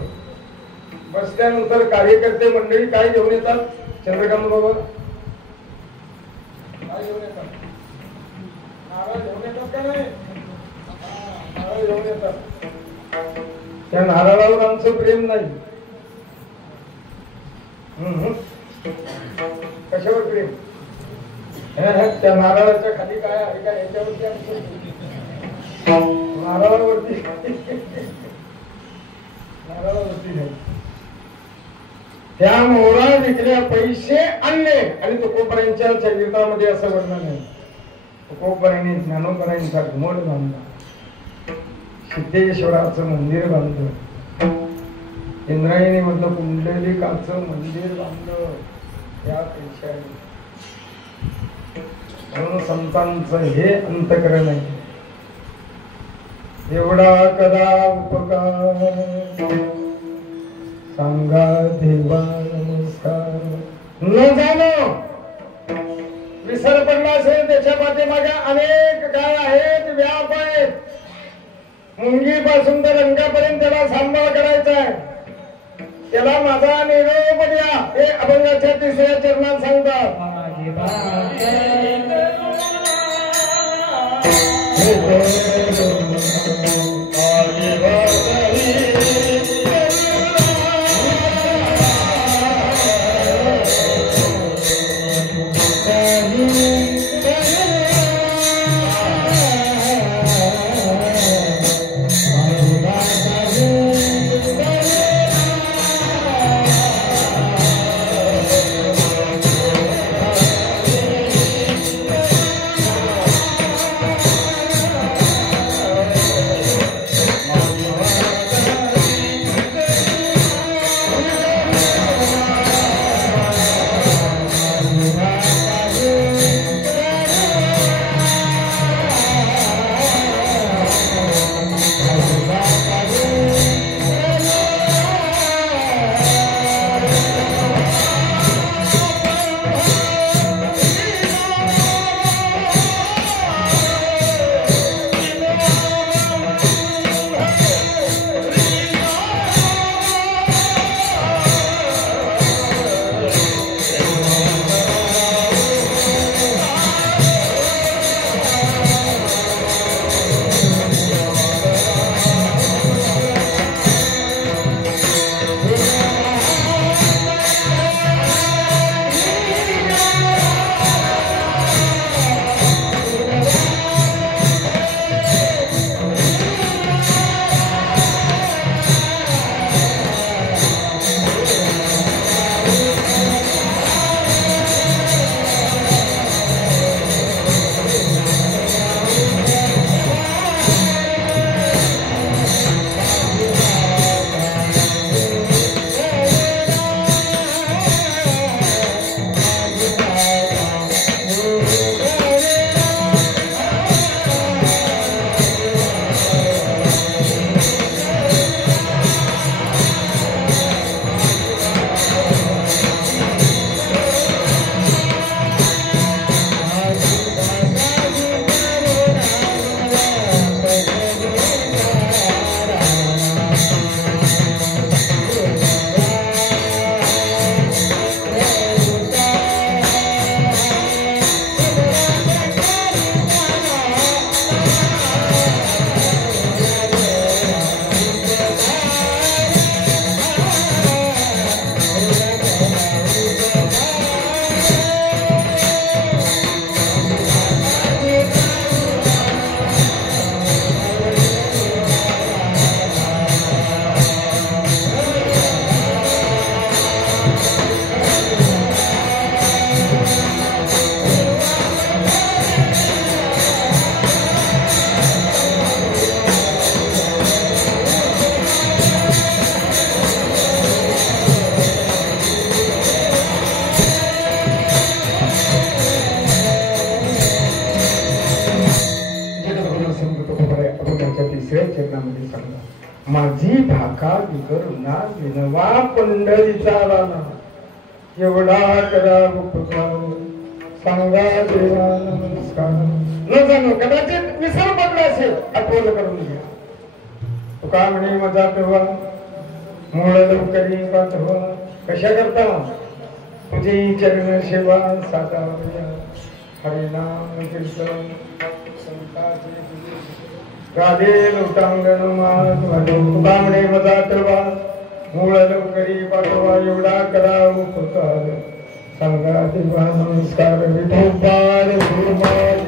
बसल्यानंतर कार्यकर्ते मंडळी काय घेऊन येतात, चंद्रकांत बाबा काय घेऊन येतात, नारळ घेऊन येतात का नाही, नारळ घेऊन येतात. त्या नारळावर आमचं प्रेम नाही. कशावर प्रेम, त्या नारळाच्या खाली काय आहे का याच्यावरती आमचं, नारळावरती नारळावरती नाही. त्या मोहरा विकल्या, पैसे आणले. आणि तुकोबारायांच्या चरित्रामध्ये असं वर्णन आहे. तुकोबारायांनी ज्ञानोबारायांचा घुमट बांधला, सिद्धेश्वराचं मंदिर बांधलं, इंद्रायणी मधलं कुंडलिकाचं मंदिर बांधलं त्या पैशाने. म्हणून संतांचं हे अंतःकरण आहे. एवढा कदा उपकार सांगा देवा नमस्कार. न जाणो विसर पडला असेल त्याच्या पाठीमागे अनेक काय आहेत, व्याप आहेत. मुंगी पासून तर रंगापर्यंत त्याला सांभाळ करायचा आहे. त्याला माझा निरोप द्या हे अभंगाच्या 3ऱ्या चरणात सांगतात. माझी भाका करुणा विनवा पंढरीचा राणा एवढा करा उपकार सांगा देवा नमस्कार. न जाणो कदाचित विसर पडला असेल आठवण करून घ्या. तुका म्हणे माझा तेव्हा मूळ लवकरी पाठवा कशा करता तुझी चरण सेवा साकारूया हरिनाम कीर्तन राधे लोटांगण तुका म्हणे माझा तेव्हा मूळ लवकरी पाठवा एवढा करा उपकार सांगा देवा नमस्कार. विठोबार गुरुबार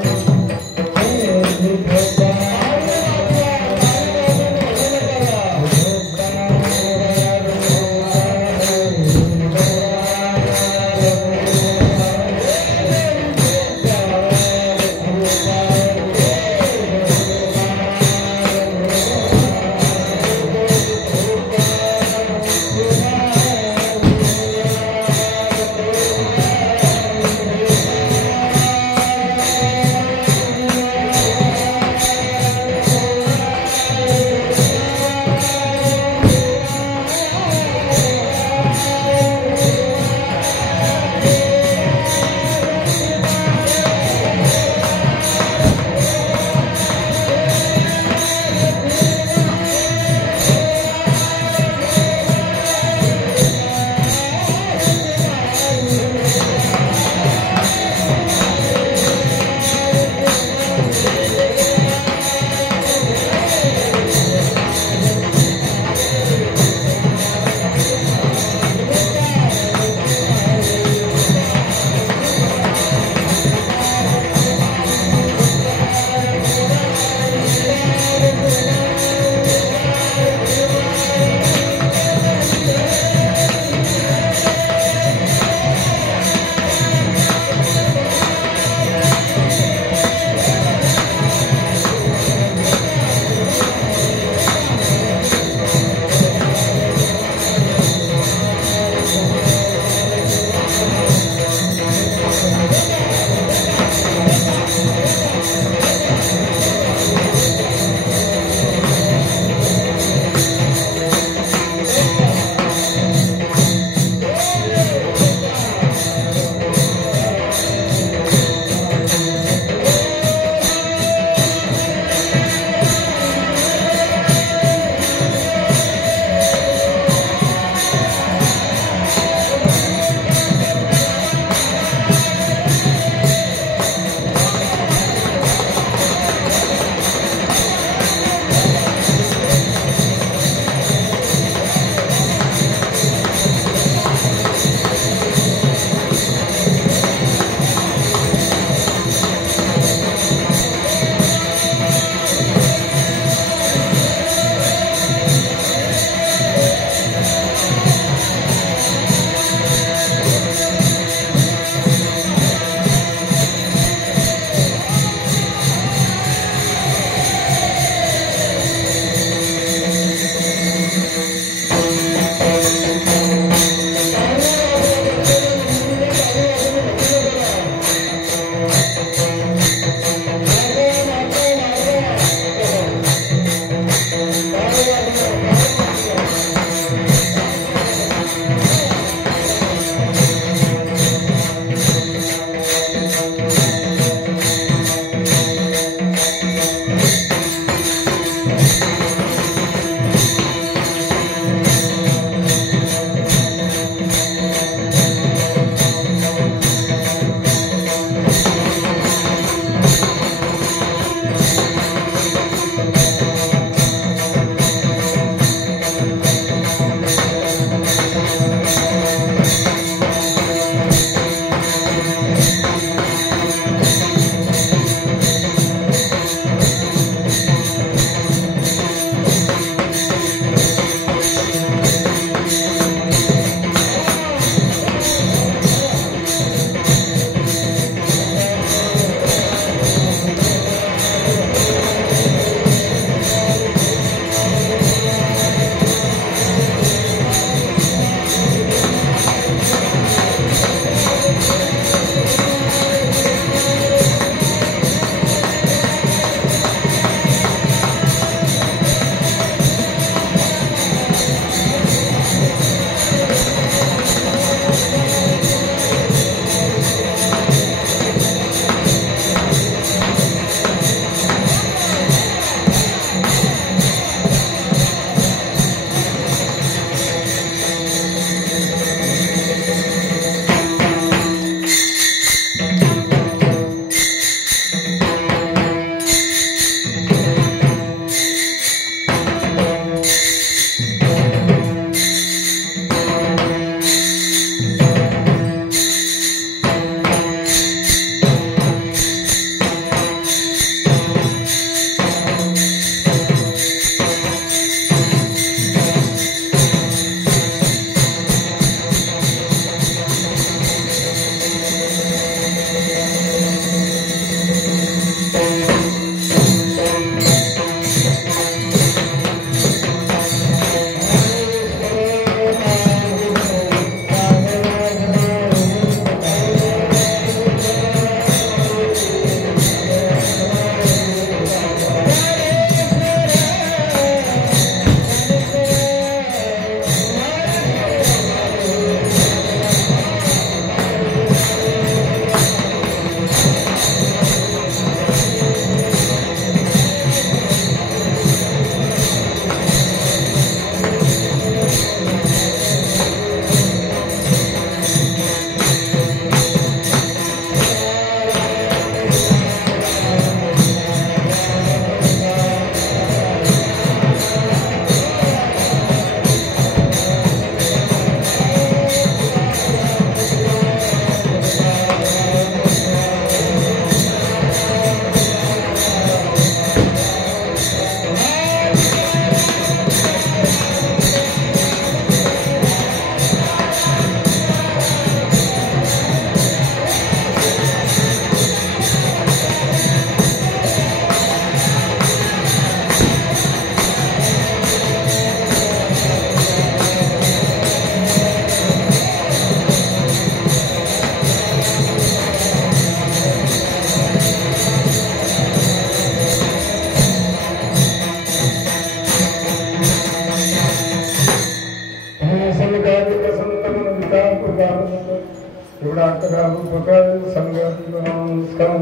प्रकार संगाती नमस्कार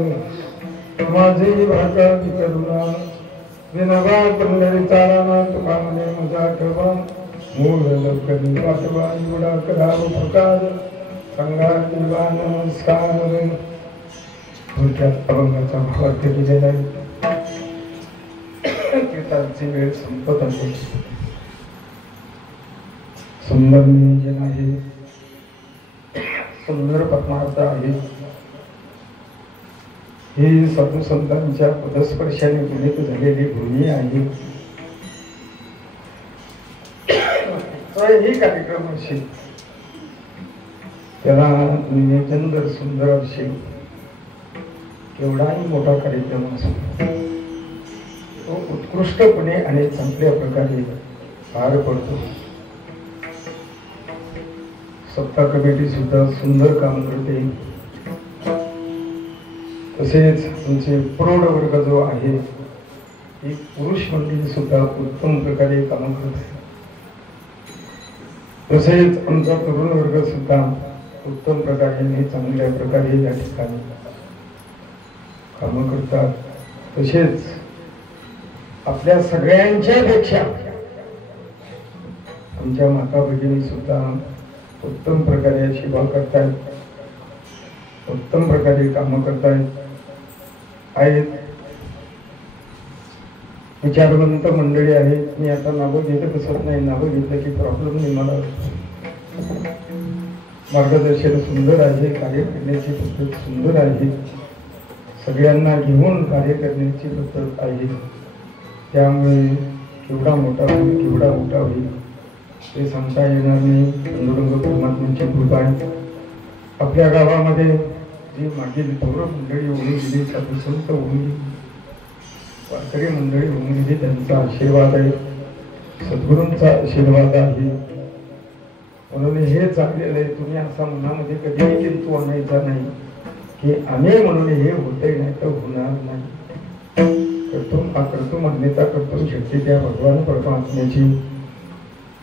माझी भाका करुणा विनवा पंढरी चालना तुका म्हणे मुजा ठेवा मूळ लवकरी पाठवा एवढा कराव प्रकार संगाती नमस्कार थोडक्यात अभंगाचा भावार्थ केलेला आहे. कीर्तनाची वेळ संपत आहे. सुंदर नियोजन आहे, सुंदर परमार्थ आहे. ही साधू संतांच्या पदस्पर्शाने पुनीत झालेली भूमी आहे. ही कार्यक्रम असेल त्याला नियोजन जर सुंदर असेल केवढाही मोठा कार्यक्रम असो तो उत्कृष्टपणे आणि चांगल्या प्रकारे पार पडतो. सत्ता कमिटी सुद्धा सुंदर काम करते. तसेच आमचे प्रौढ वर्ग जो आहे ही पुरुष मंडळी सुद्धा उत्तम प्रकारे काम करते. तसेच आमचा तरुण वर्ग सुद्धा उत्तम प्रकारे आणि चांगल्या प्रकारे या ठिकाणी काम करतात. तसेच आपल्या सगळ्यांच्या पेक्षा आमच्या माता भगिनी सुद्धा उत्तम प्रकारे सेवा करतायत, उत्तम प्रकारे काम करतायत. विचारवंत मंडळी आहेत. मी आता नावं घेत बसत नाही, नावं घेतलं की प्रॉब्लेम नाही. मला मार्गदर्शन सुंदर आहे, कार्य करण्याची पद्धत सुंदर आहे, सगळ्यांना घेऊन कार्य करण्याची पद्धत आहे. त्यामुळे केवढा मोठा होईल, केवढा मोठा होईल ते सांगता येणार नाही. पांडुरंग परमात्म्याची कृपा आहे. आपल्या गावामध्ये जी मागील थोर मंडळी होऊन गेली, साधुसंत होऊन गेली, वारकरी मंडळी होऊन गेली, त्यांचा आशीर्वाद आहे, सद्गुरूंचा आशीर्वाद आहे. म्हणून हे चाललेलं आहे. तुम्ही असा मनामध्ये कधीही किंतु आणायचा नाही की आम्ही म्हणून हे होते नाही तर होणार नाही. कर्तुम अकर्तुम अन्यथा कर्तुम शक्ती त्या भगवान परमात्म्याची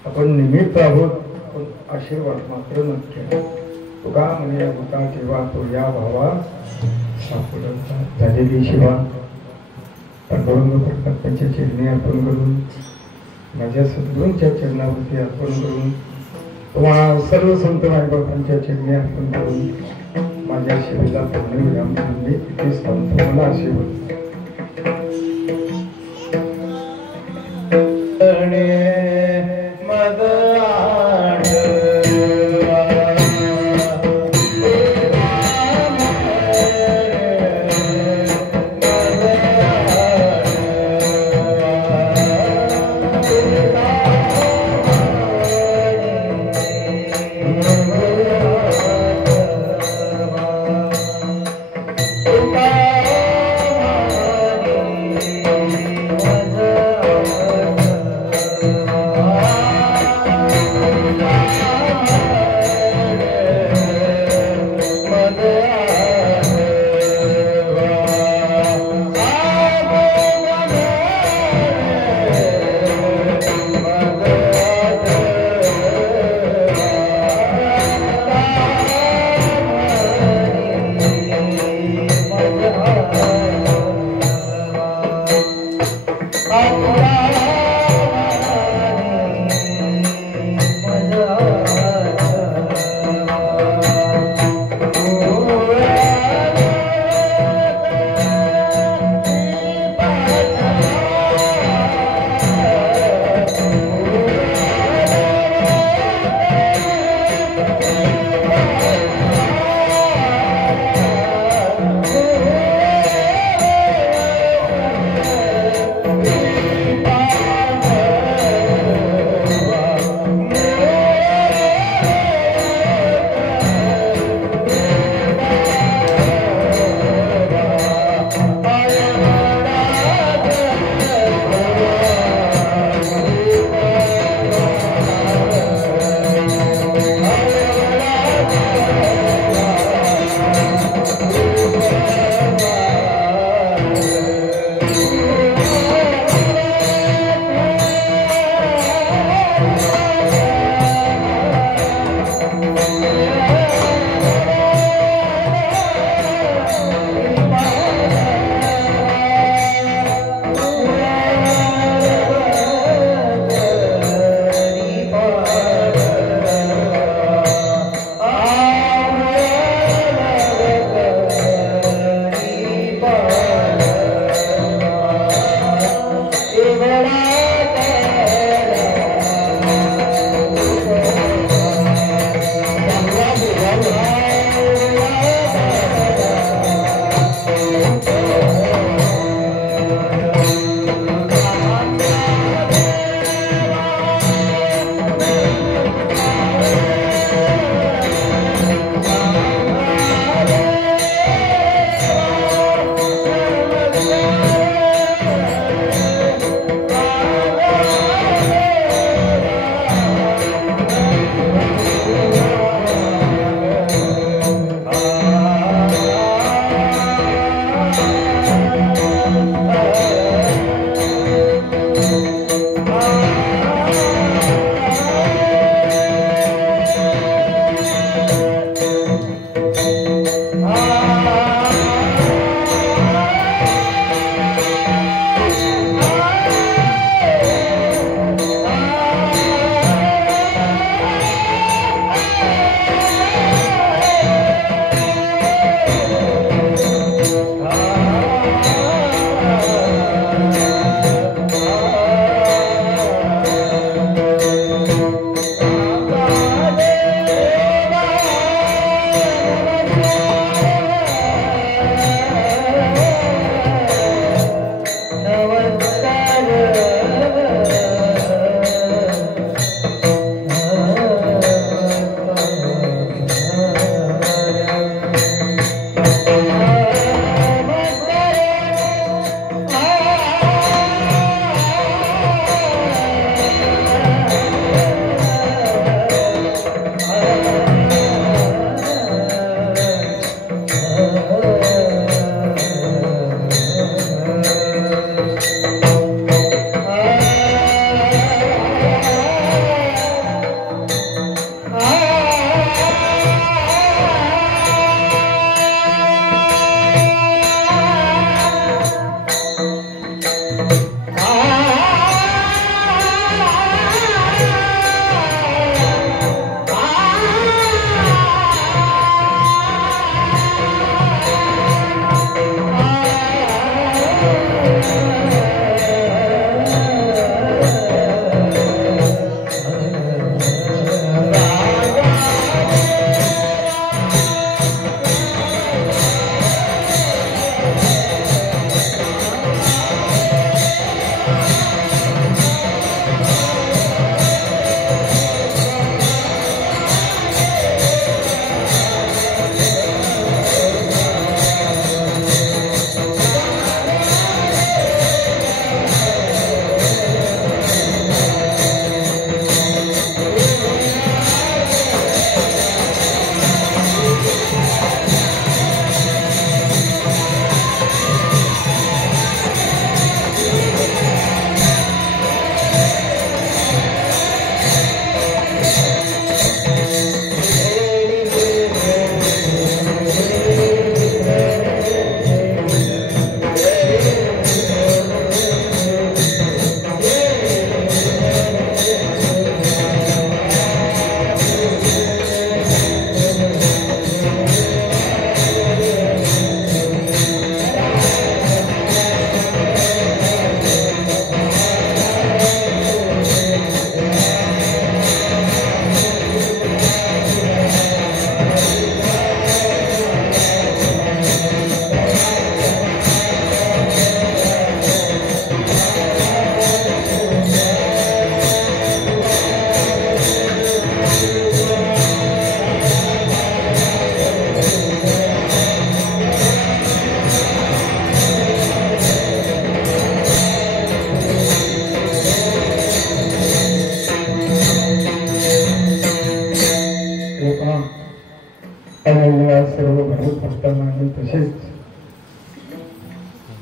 आपण निमित्त आहोत, पण आशीर्वाद मात्र नक्की. तुका म्हणे होता तेव्हा तो या भावा सापडता झालेली शिवा पांडुरंग परमात्म्याच्या चरणी अर्पण करून, माझ्या सद्गुरूंच्या चरणावरती अर्पण करून, तुम्हाला सर्व संत मायबापांच्या चरणी अर्पण करून माझ्या शिवेला पूर्ण विराम देऊन मी तिथे स्थान मला आशीर्वाद.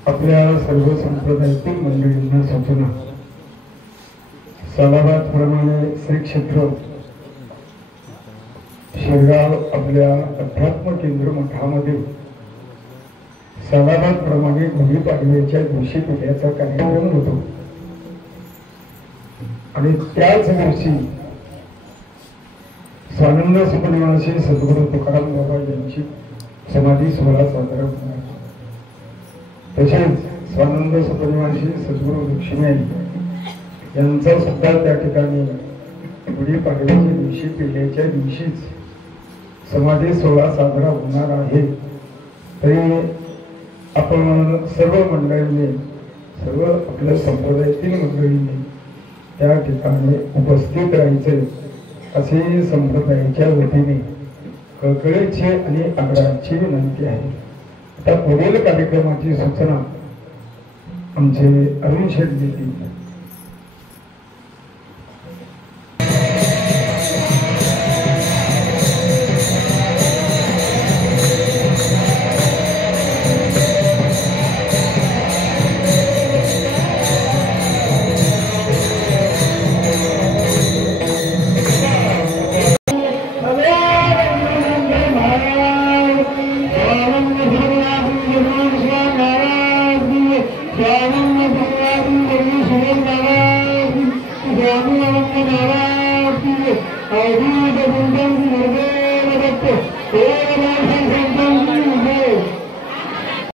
आपल्या सर्व संप्रदायातील मंडळींना सूचना सालाबाद प्रमाणे श्री क्षेत्र शिरगाव आपल्या अध्यात्म केंद्र मठामध्ये सालाबाद प्रमाणे गुढीपाडव्याच्या दिवशी पिढ्याचा कार्यक्रम होतो आणि त्याच दिवशी स्वानंद सुपनिवासी सद्गुरू तुकाराम बाबा यांची समाधी सोहळा साजरा होणार. तसेच स्वानंद सुपनिवासी सद्गुरू लक्ष्मी यांचा सुद्धा त्या ठिकाणी गुढीपाडव्याच्या दिवशी पिढ्याच्या दिवशीच समाधी सोहळा साजरा होणार आहे. तरी आपण सर्व मंडळींनी सर्व आपल्या संप्रदायातील मंडळींनी त्या ठिकाणी उपस्थित राहायचे असे संप्रदायाच्या वतीने कळकळीची आणि आग्रहाची विनंती आहे. आता पुढील कार्यक्रमाची सूचना आमचे अरुण शेठ देतील.